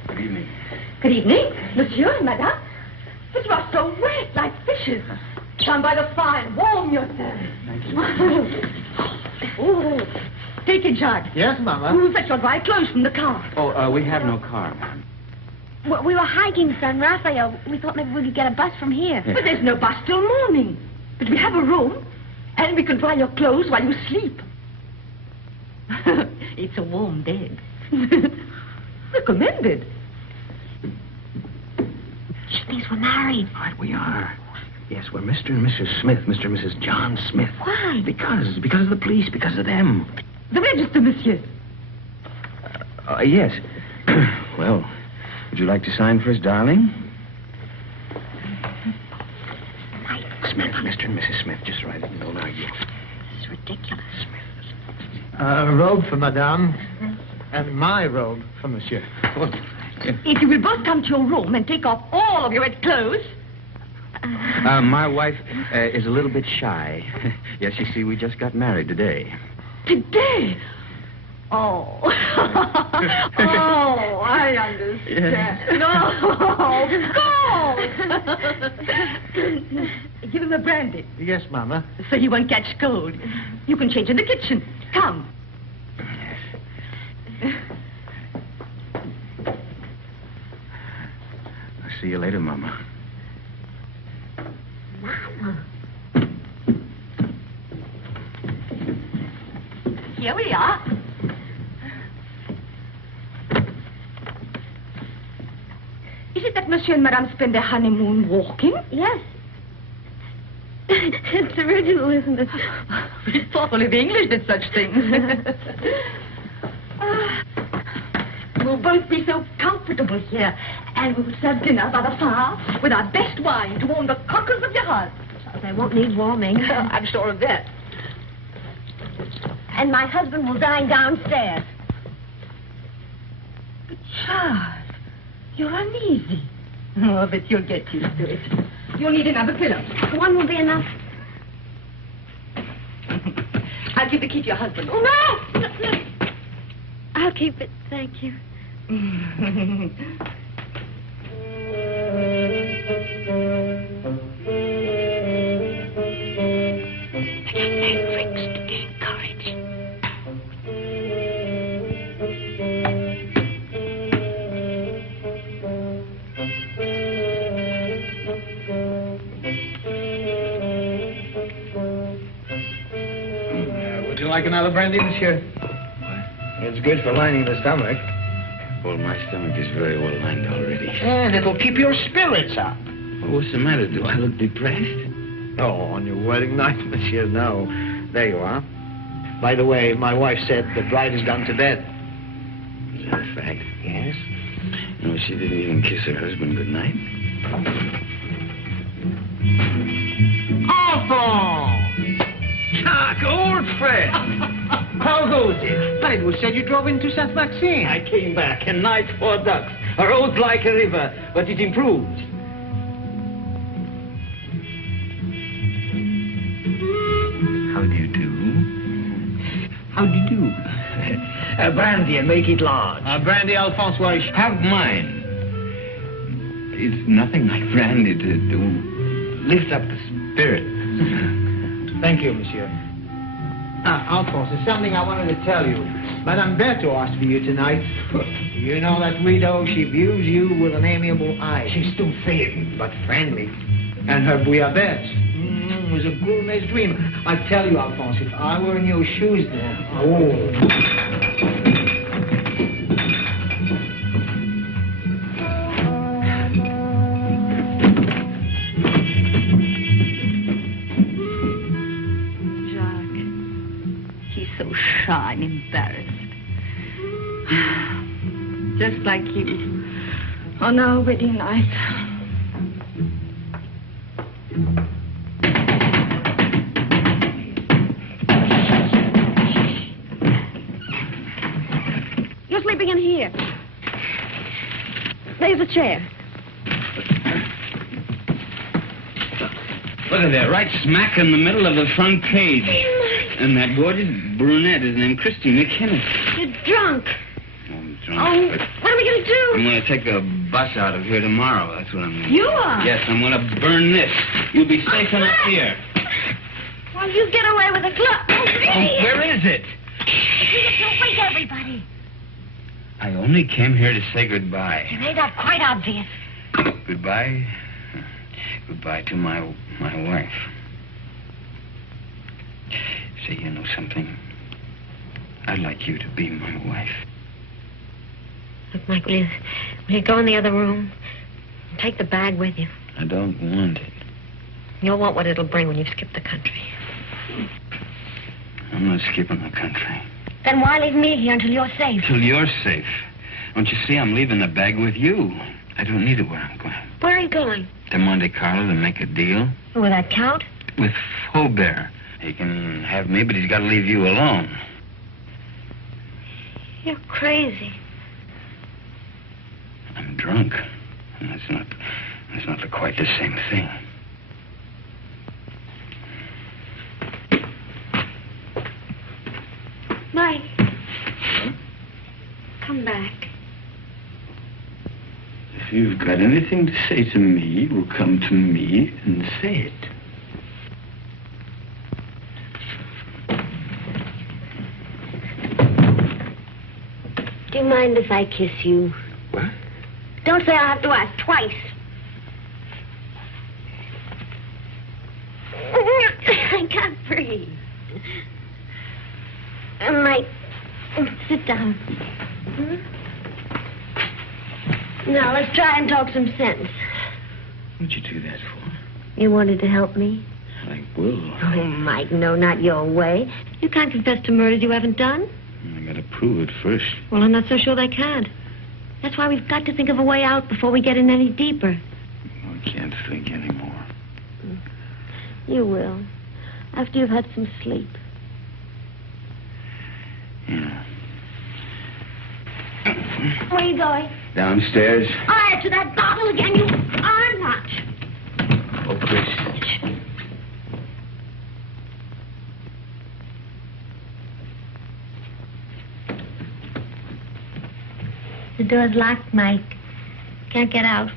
Good evening. Good evening, monsieur and madame. But you are so wet, like fishes. Stand by the fire and warm yourselves. Thank you. Oh, take a jug. Yes, Mama. We'll fetch your dry clothes from the car. Oh, we have no car, ma'am. Well, we were hiking San Rafael. We thought maybe we could get a bus from here. Yeah. But there's no bus till morning. But we have a room, and we can dry your clothes while you sleep. It's a warm bed. Recommended. She thinks we're married. Right, we are. Yes, we're Mr. and Mrs. Smith, Mr. and Mrs. John Smith. Why? Because of the police, because of them. The register, monsieur. Yes. Well, would you like to sign for us, darling? Smith, Mr. and Mrs. Smith, just write it and don't argue. This is ridiculous. A robe for Madame, and my robe for Monsieur. If you will both come to your room and take off all of your wet clothes. My wife is a little bit shy. Yes, you see, we just got married today. Today? Oh. Oh, I understand. No. Go. Give him a brandy. Yes, Mama. So he won't catch cold. You can change in the kitchen. Come. I'll see you later, Mama. Mama. here we are. Is it that Monsieur and Madame spend their honeymoon walking? Yes. It's original, isn't it? It's thought only the English did such things. We'll both be so comfortable here, and we'll serve dinner by the fire with our best wine to warm the cockles of your heart. They won't need warming. I'm sure of that. And my husband will dine downstairs. But Charles, you're uneasy. Oh, but you'll get used to it. You'll need another pillow. One will be enough. I'll give the key to your husband. Oh, no! I'll keep it, thank you. Would you like another brandy, monsieur? It's good for lining the stomach. Well, my stomach is very well lined already. And it'll keep your spirits up. Well, what's the matter? Do I look depressed? Oh, on your wedding night, monsieur, no. There you are. By the way, my wife said the bride has gone to bed. Is that a fact? Yes. No, she didn't even kiss her husband goodnight. Alphonse! Jacques, old friend! How goes it? But it was said you drove into Saint-Maxime. I came back, and night for ducks. A road like a river, but it improved. How do you do? How do you do? Brandy, and make it large. Brandy, Alphonse, why? Have mine. It's nothing like brandy to lift up the spirit. Thank you, monsieur. Alphonse, there's something I wanted to tell you. Madame Berthaud asked for you tonight. You know that widow, she views you with an amiable eye. She's still thin, but friendly. And her bouillabaisse was a gourmet's dream. I tell you, Alphonse, if I were in your shoes then... Shy and embarrassed. Just like you on our wedding night. You're sleeping in here. There's a chair. Look at that, right smack in the middle of the front page. And that gorgeous brunette is named Christine McKinnon. You're drunk. I'm drunk. Oh, what are we going to do? I'm going to take a bus out of here tomorrow. That's what I'm going to do. You are? Yes, I'm going to burn this. You'll be safe enough here. Well, you get away with a glove. Oh, really? Where is it? Don't wake everybody. I only came here to say goodbye. You made that quite obvious. Goodbye? Goodbye to my wife. Say, you know something? I'd like you to be my wife. Look, Mike, will you go in the other room? Take the bag with you. I don't want it. You'll want what it'll bring when you've skipped the country. I'm not skipping the country. Then why leave me here until you're safe? Till you're safe. Don't you see I'm leaving the bag with you? I don't need it where I'm going. Where are you going? To Monte Carlo to make a deal. Will that count? With Faubert. He can have me, but he's got to leave you alone. You're crazy. I'm drunk. And that's not quite the same thing. Mike. Come back. If you've got anything to say to me, well, come to me and say it. Do you mind if I kiss you? What? Don't say I'll have to ask twice. I can't breathe. Mike, Sit down. Now, let's try and talk some sense. What'd you do that for? You wanted to help me? I will. Oh, Mike, no, not your way. You can't confess to murders you haven't done. I gotta prove it first. Well, I'm not so sure they can't. That's why we've got to think of a way out before we get in any deeper. I can't think anymore. You will. After you've had some sleep. Yeah. Where are you going? Downstairs. To that bottle again, you are not. Oh, Chris. The door's locked, Mike. Can't get out.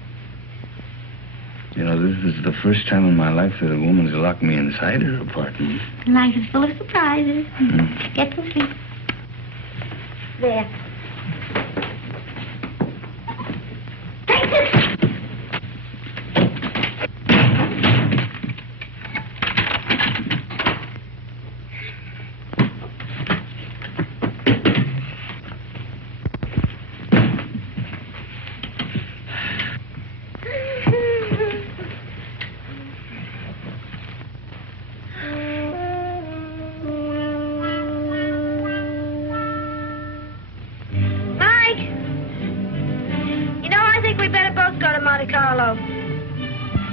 You know, this is the first time in my life that a woman's locked me inside her apartment. Life is full of surprises. Get some sleep. There. Take this!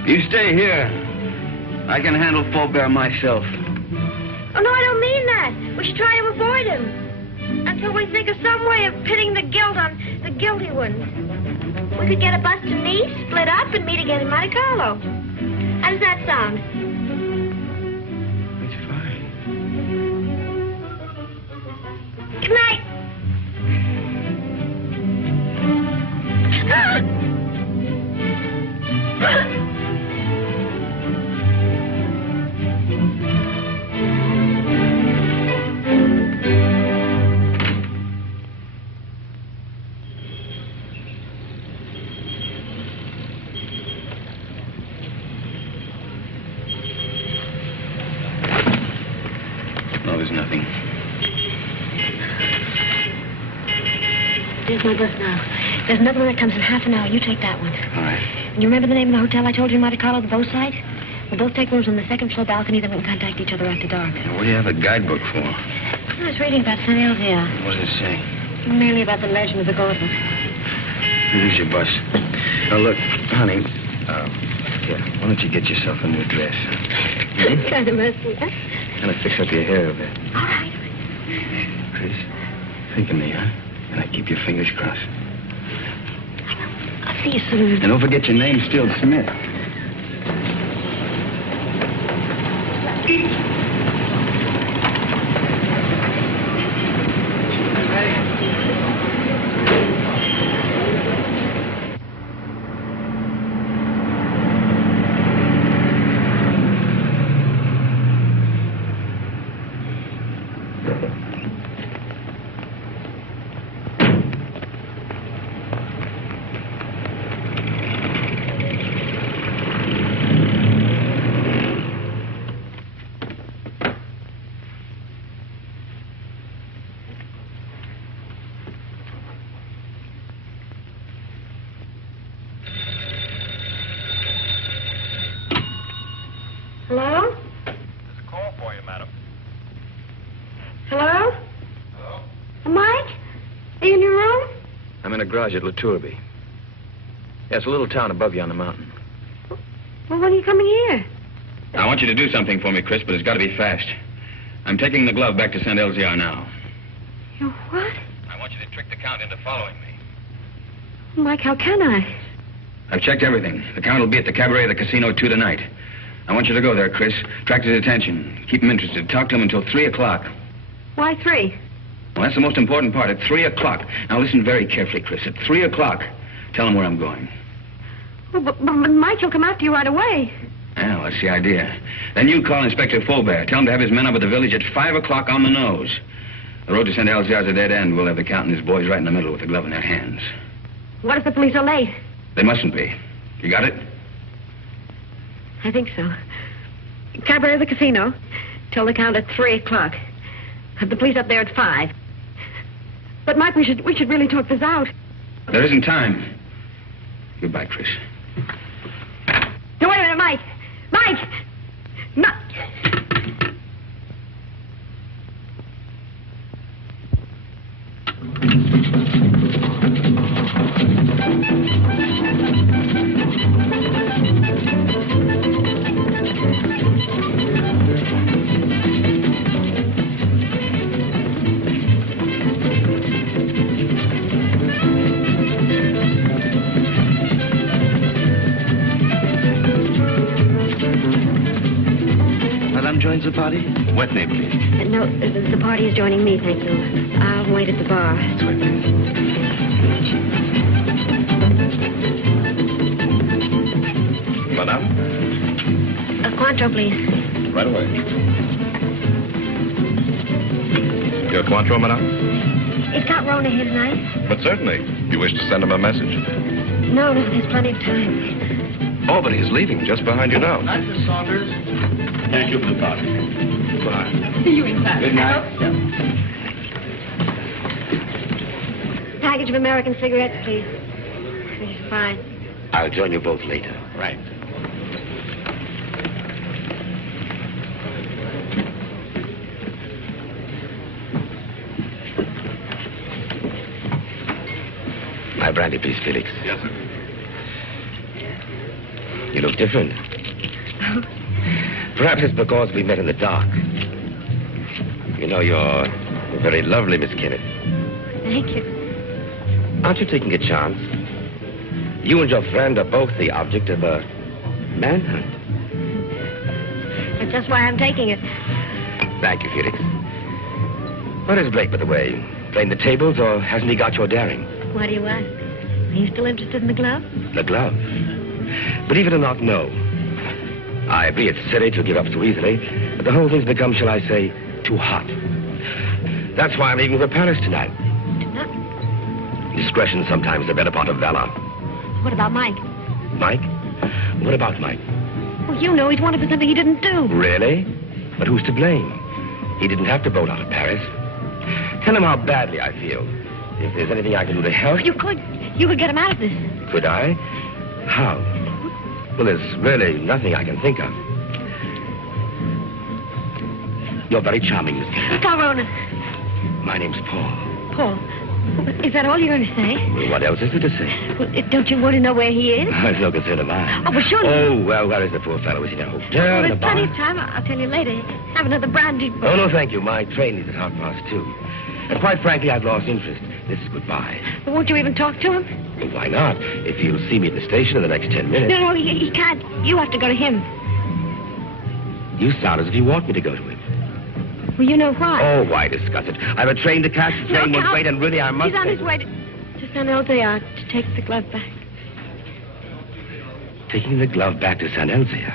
You stay here. I can handle Faubert myself. Oh, no, I don't mean that. We should try to avoid him. Until we think of some way of pitting the guilt on the guilty ones. We could get a bus to Nice, split up, and meet again in Monte Carlo. How does that sound? It's fine. Good night. No, there's nothing. There's my bus now. There's another one that comes in half an hour. You take that one. All right. And you remember the name of the hotel I told you in Monte Carlo, the boat site? We'll both take rooms on the second floor balcony, then we can contact each other after dark. What do you have a guidebook for? I was reading about St. Elzea. What does it say? Merely about the legend of the gauntlet. Here's your bus. Now, look, honey, here, why don't you get yourself a new dress? Kind of messy, huh? Kind of fix up your hair a bit. All right. Chris, think of me, huh? And I keep your fingers crossed. I'll see you soon. And don't forget your name's still Smith. Hello? There's a call for you, madam. Hello? Hello? Mike? Are you in your room? I'm in a garage at La Tourby. Yeah, it's a little town above you on the mountain. Well, when are you coming here? I want you to do something for me, Chris, but it's got to be fast. I'm taking the glove back to St. Elzea now. You what? I want you to trick the Count into following me. Mike, how can I? I've checked everything. The Count will be at the cabaret of the casino 2 tonight. I want you to go there, Chris. Attract his attention. Keep him interested. Talk to him until 3 o'clock. Why 3? Well, that's the most important part. At 3 o'clock. Now, listen very carefully, Chris. At 3 o'clock, tell him where I'm going. Well, but Mike will come after you right away. Yeah, well, that's the idea. Then you call Inspector Faubert. Tell him to have his men up at the village at 5 o'clock on the nose. The road to St. Elzea is a dead end. We'll have the Count and his boys right in the middle with the glove in their hands. What if the police are late? They mustn't be. You got it? I think so. Cabaret of the casino. Tell the Count at 3 o'clock. Have the police up there at 5. But, Mike, we should really talk this out. There isn't time. Goodbye, Trish. No, wait a minute, Mike. Mike! Mike! Madame joins the party? What name, please? No, the party is joining me, thank you. I'll wait at the bar. That's right, please. Madame? A Cointreau, please. Right away. Your Cointreau, Madame? Is Count Rona here tonight? But certainly. You wish to send him a message? No, there's plenty of time. Oh, but he's leaving just behind you now. Night, Miss Saunders. Thank you for the party. Goodbye. See you in time. Good night. I hope so. Package of American cigarettes, please. This is fine. I'll join you both later. Right. My brandy, please, Felix. Yes, sir. You look different. Perhaps it's because we met in the dark. You know, you're very lovely, Miss Kenneth. Thank you. Aren't you taking a chance? You and your friend are both the object of a manhunt. That's just why I'm taking it. Thank you, Felix. What is Blake, by the way? Playing the tables, or hasn't he got your daring? Why do you ask? Are you still interested in the glove? The glove? Believe it or not, no. I agree it's silly to give up so easily, but the whole thing's become, shall I say, too hot. That's why I'm leaving for Paris tonight. Tonight? Discretion sometimes the better part of valor. What about Mike? Mike? What about Mike? Well, you know he's wanted for something he didn't do. Really? But who's to blame? He didn't have to boat out of Paris. Tell him how badly I feel. If there's anything I can do to help... You could get him out of this. Could I? How? Well, there's really nothing I can think of. You're very charming, Miss Kenneth. Corona. My name's Paul. Paul. Is that all you're going to say? Well, what else is there to say? Well, don't you want to know where he is? It's no concern of mine. Oh, but surely... Oh, well, where is the poor fellow? Is he in a hotel, in a there's bar? plenty of time. I'll tell you later. Have another brandy. Oh, no, thank you. My train is at 2:30. And quite frankly, I've lost interest. This is goodbye. But won't you even talk to him? Well, why not? If you'll see me at the station in the next 10 minutes. No, he can't. You have to go to him. You sound as if you want me to go to him. Well, you know why. Oh, why discuss it? I have a train to catch. The train won't Count. wait, and really, I must... He's on his way to San Elzea to take the glove back. Taking the glove back to San Elzea?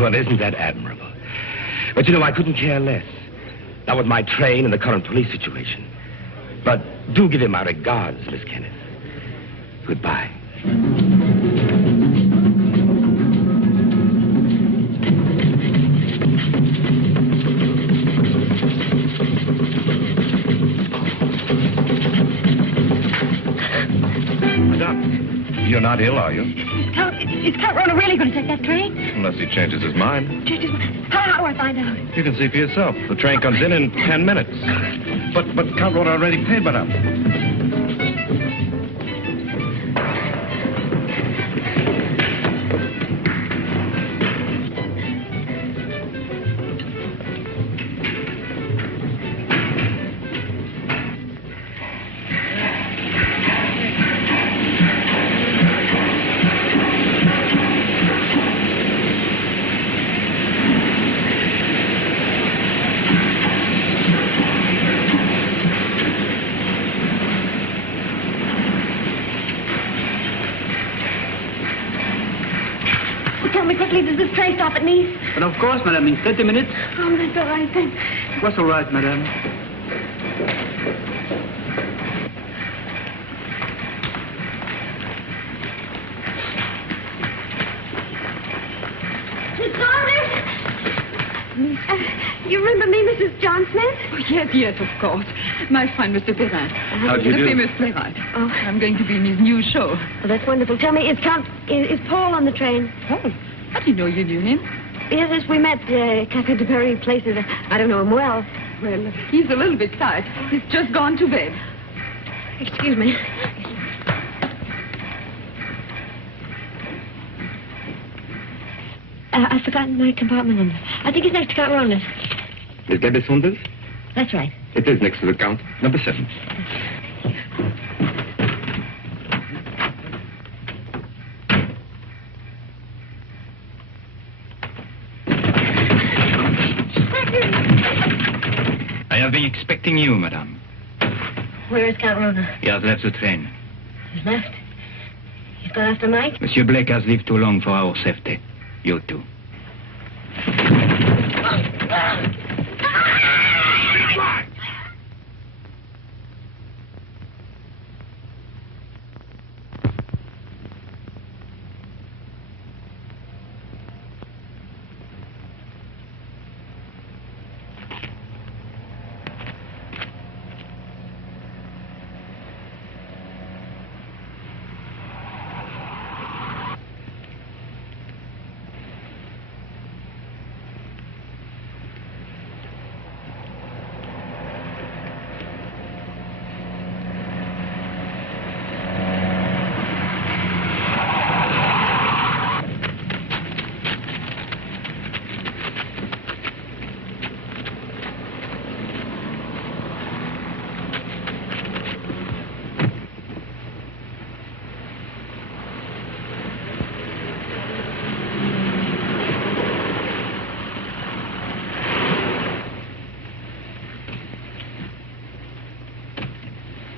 Well, isn't that admirable? But, you know, I couldn't care less. Not with my train and the current police situation. But do give him my regards, Miss Kenneth. Goodbye. Madame, you're not ill, are you? Is Count Rona really going to take that train? Unless he changes his mind. How do I find out? You can see for yourself. The train comes in 10 minutes. But Count Rona already paid, Madame. Tell me quickly, does this train stop at Nice? But of course, madame, in 30 minutes. Oh, that's all right, thanks. What's all right, madame? Miss Saunders? You remember me, Mrs. John Smith? Oh, yes, of course. My friend, Mr. Perrin. How do you do? The famous playwright. Oh. I'm going to be in his new show. Well, that's wonderful. Tell me, is Paul on the train? Paul? How do you know you knew him? Yes, we met Cafe de Paris places. I don't know him well. Well, he's a little bit tired. He's just gone to bed. Excuse me. I've forgotten my compartment number. I think it's next to Count Ronald. Is that the Saunders? That's right. It is next to the Count. Number 7. I have been expecting you, madame. Where is Count Ronald? He has left the train. He's left. He's gone after Mike? Monsieur Blake has lived too long for our safety. You too.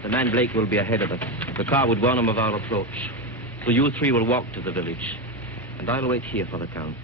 The man Blake will be ahead of us. The car would warn him of our approach. So you 3 will walk to the village. And I'll wait here for the Count.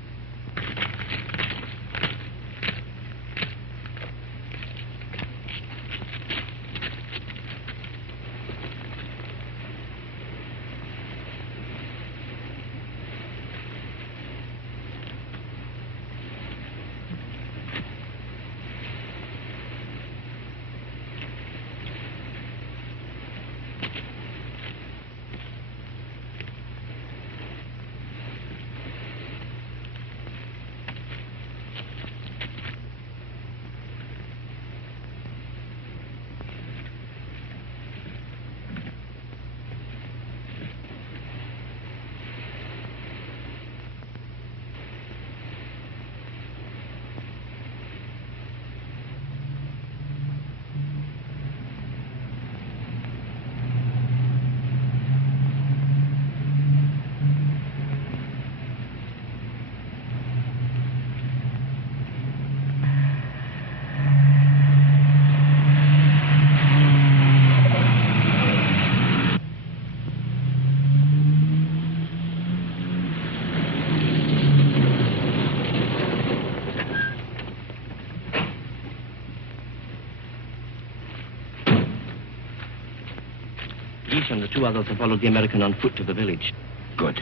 Each and the 2 others have followed the American on foot to the village. Good.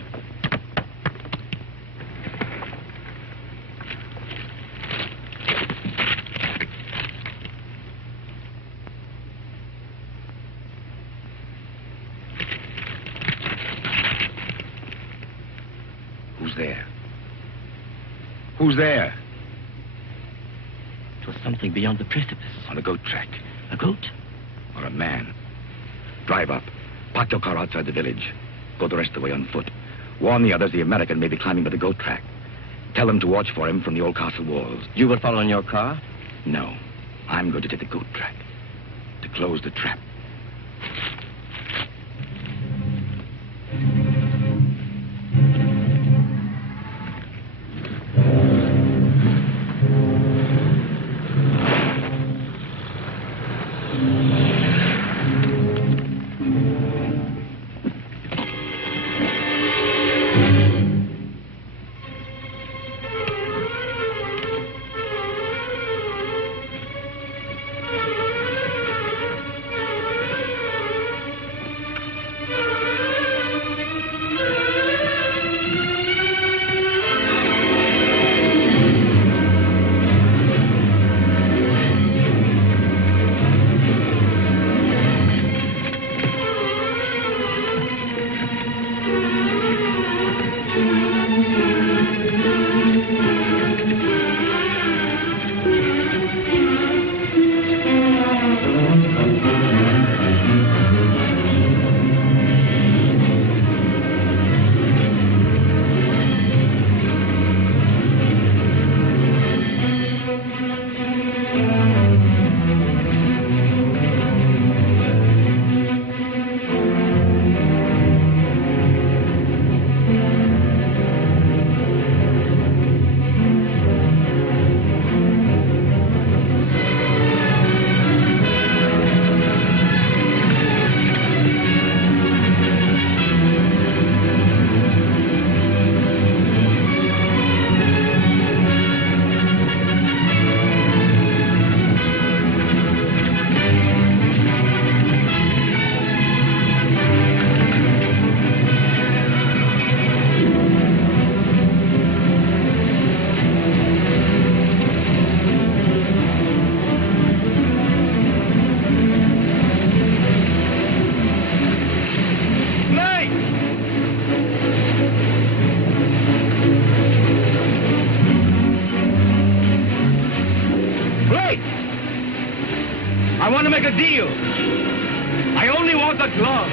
Who's there? Who's there? It was something beyond the precipice. On a goat track. A goat? Or a man. Drive up. Park your car outside the village. Go the rest of the way on foot. Warn the others the American may be climbing by the goat track. Tell them to watch for him from the old castle walls. You will follow in your car? No. I'm going to take the goat track. To close the trap. price. I want to make a deal. I only want the glove.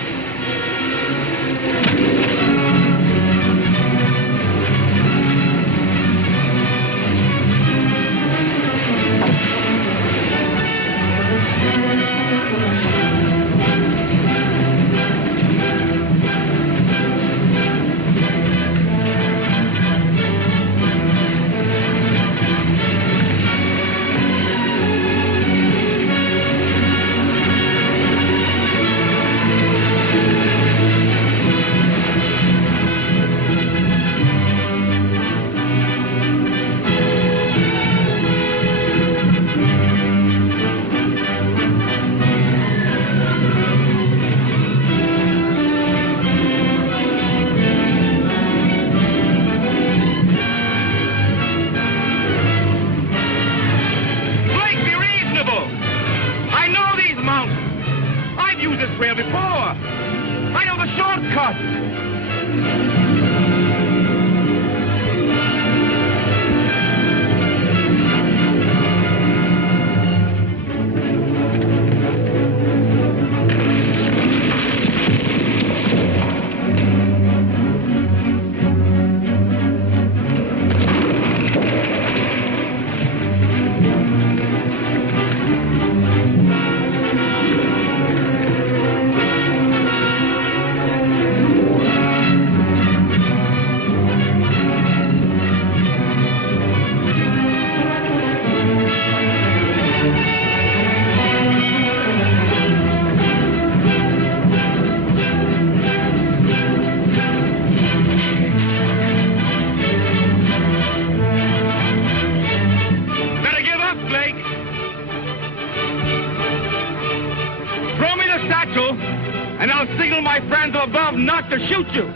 And I'll signal my friends above not to shoot you.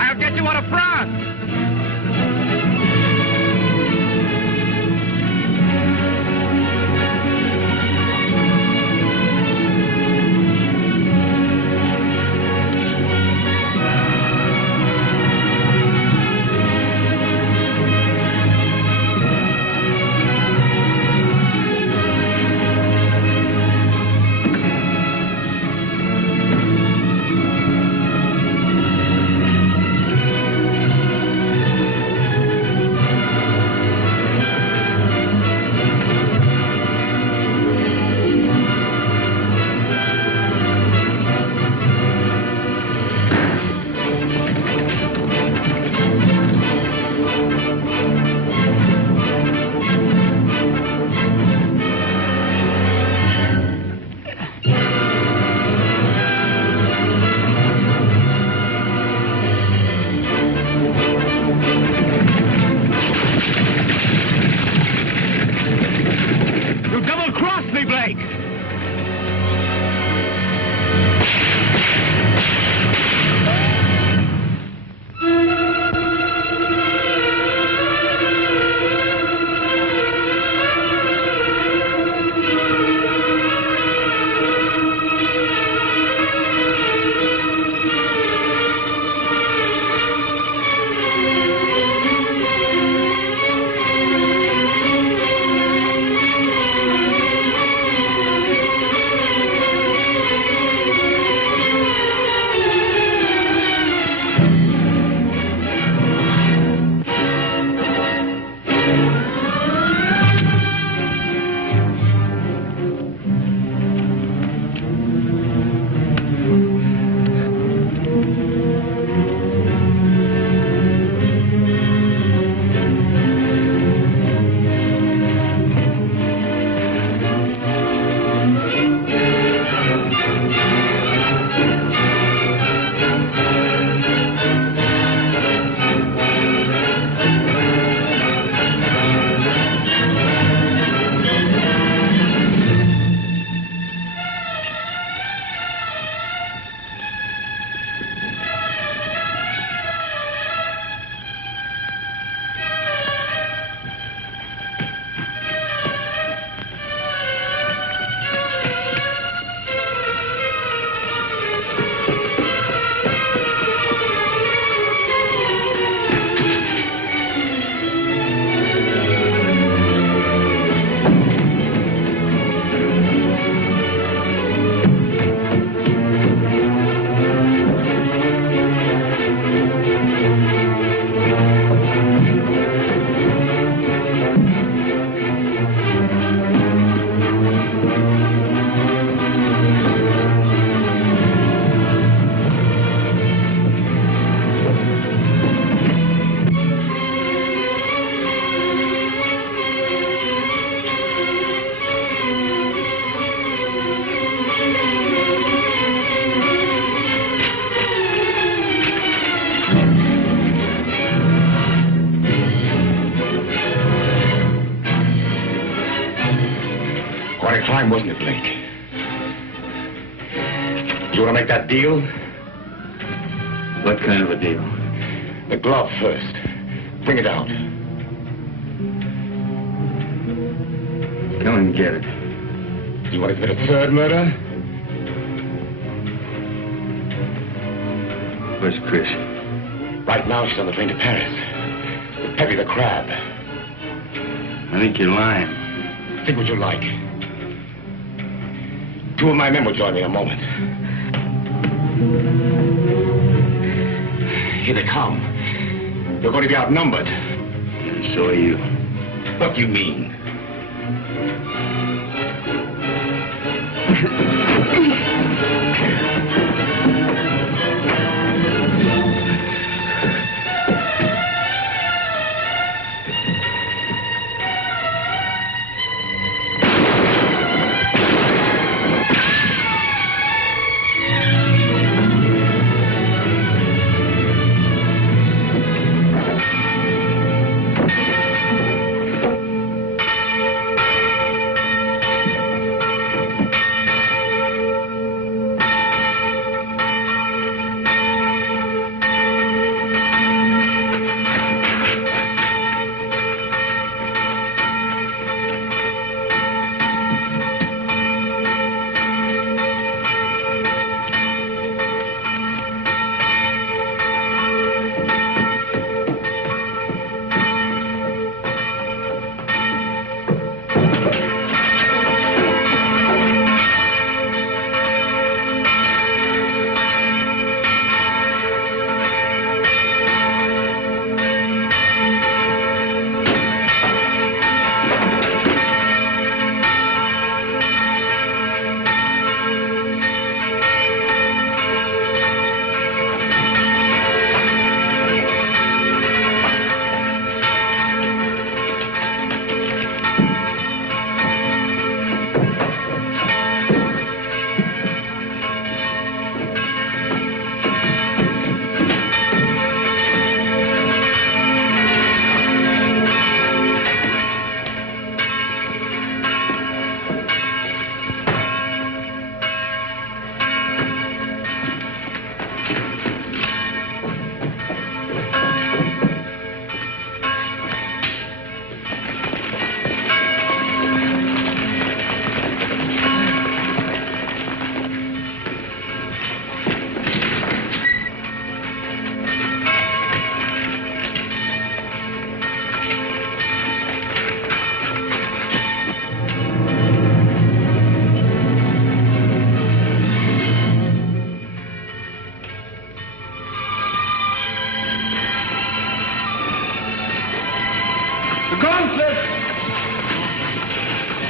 I'll get you out of France. Quite a climb, wasn't it, Blake? You want to make that deal? What kind of a deal? The glove first. Bring it out. Go and get it. You want to commit a third murder? Where's Chris? Right now, she's on the train to Paris. With Peppy the crab. I think you're lying. Think what you like. 2 of my men will join me in a moment. Here they come. You're going to be outnumbered. And so are you. What do you mean?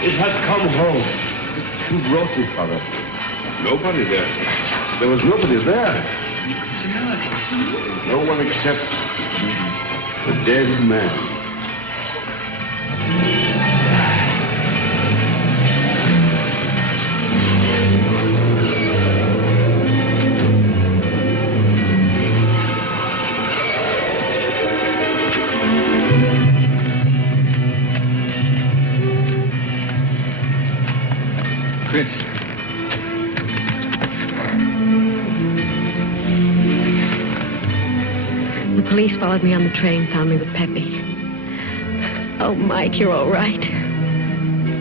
It has come home. Who brought it, Father? Nobody there. There was nobody there. No one except the dead man. Chris. The police followed me on the train, found me with Peppy. Oh, Mike, you're all right.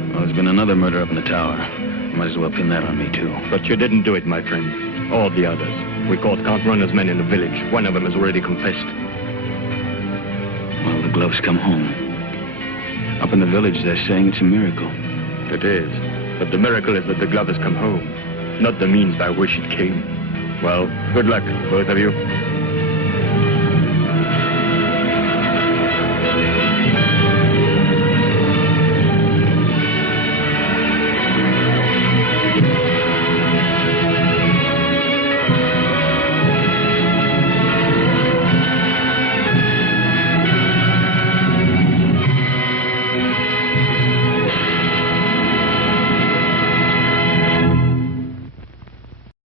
Well, there's been another murder up in the tower. Might as well pin that on me, too. But you didn't do it, my friend. Or the others. We caught Count-Runner's men in the village. One of them has already confessed. Well, the gloves come home. Up in the village, they're saying it's a miracle. It is. But the miracle is that the glove has come home, not the means by which it came. Well, good luck, both of you.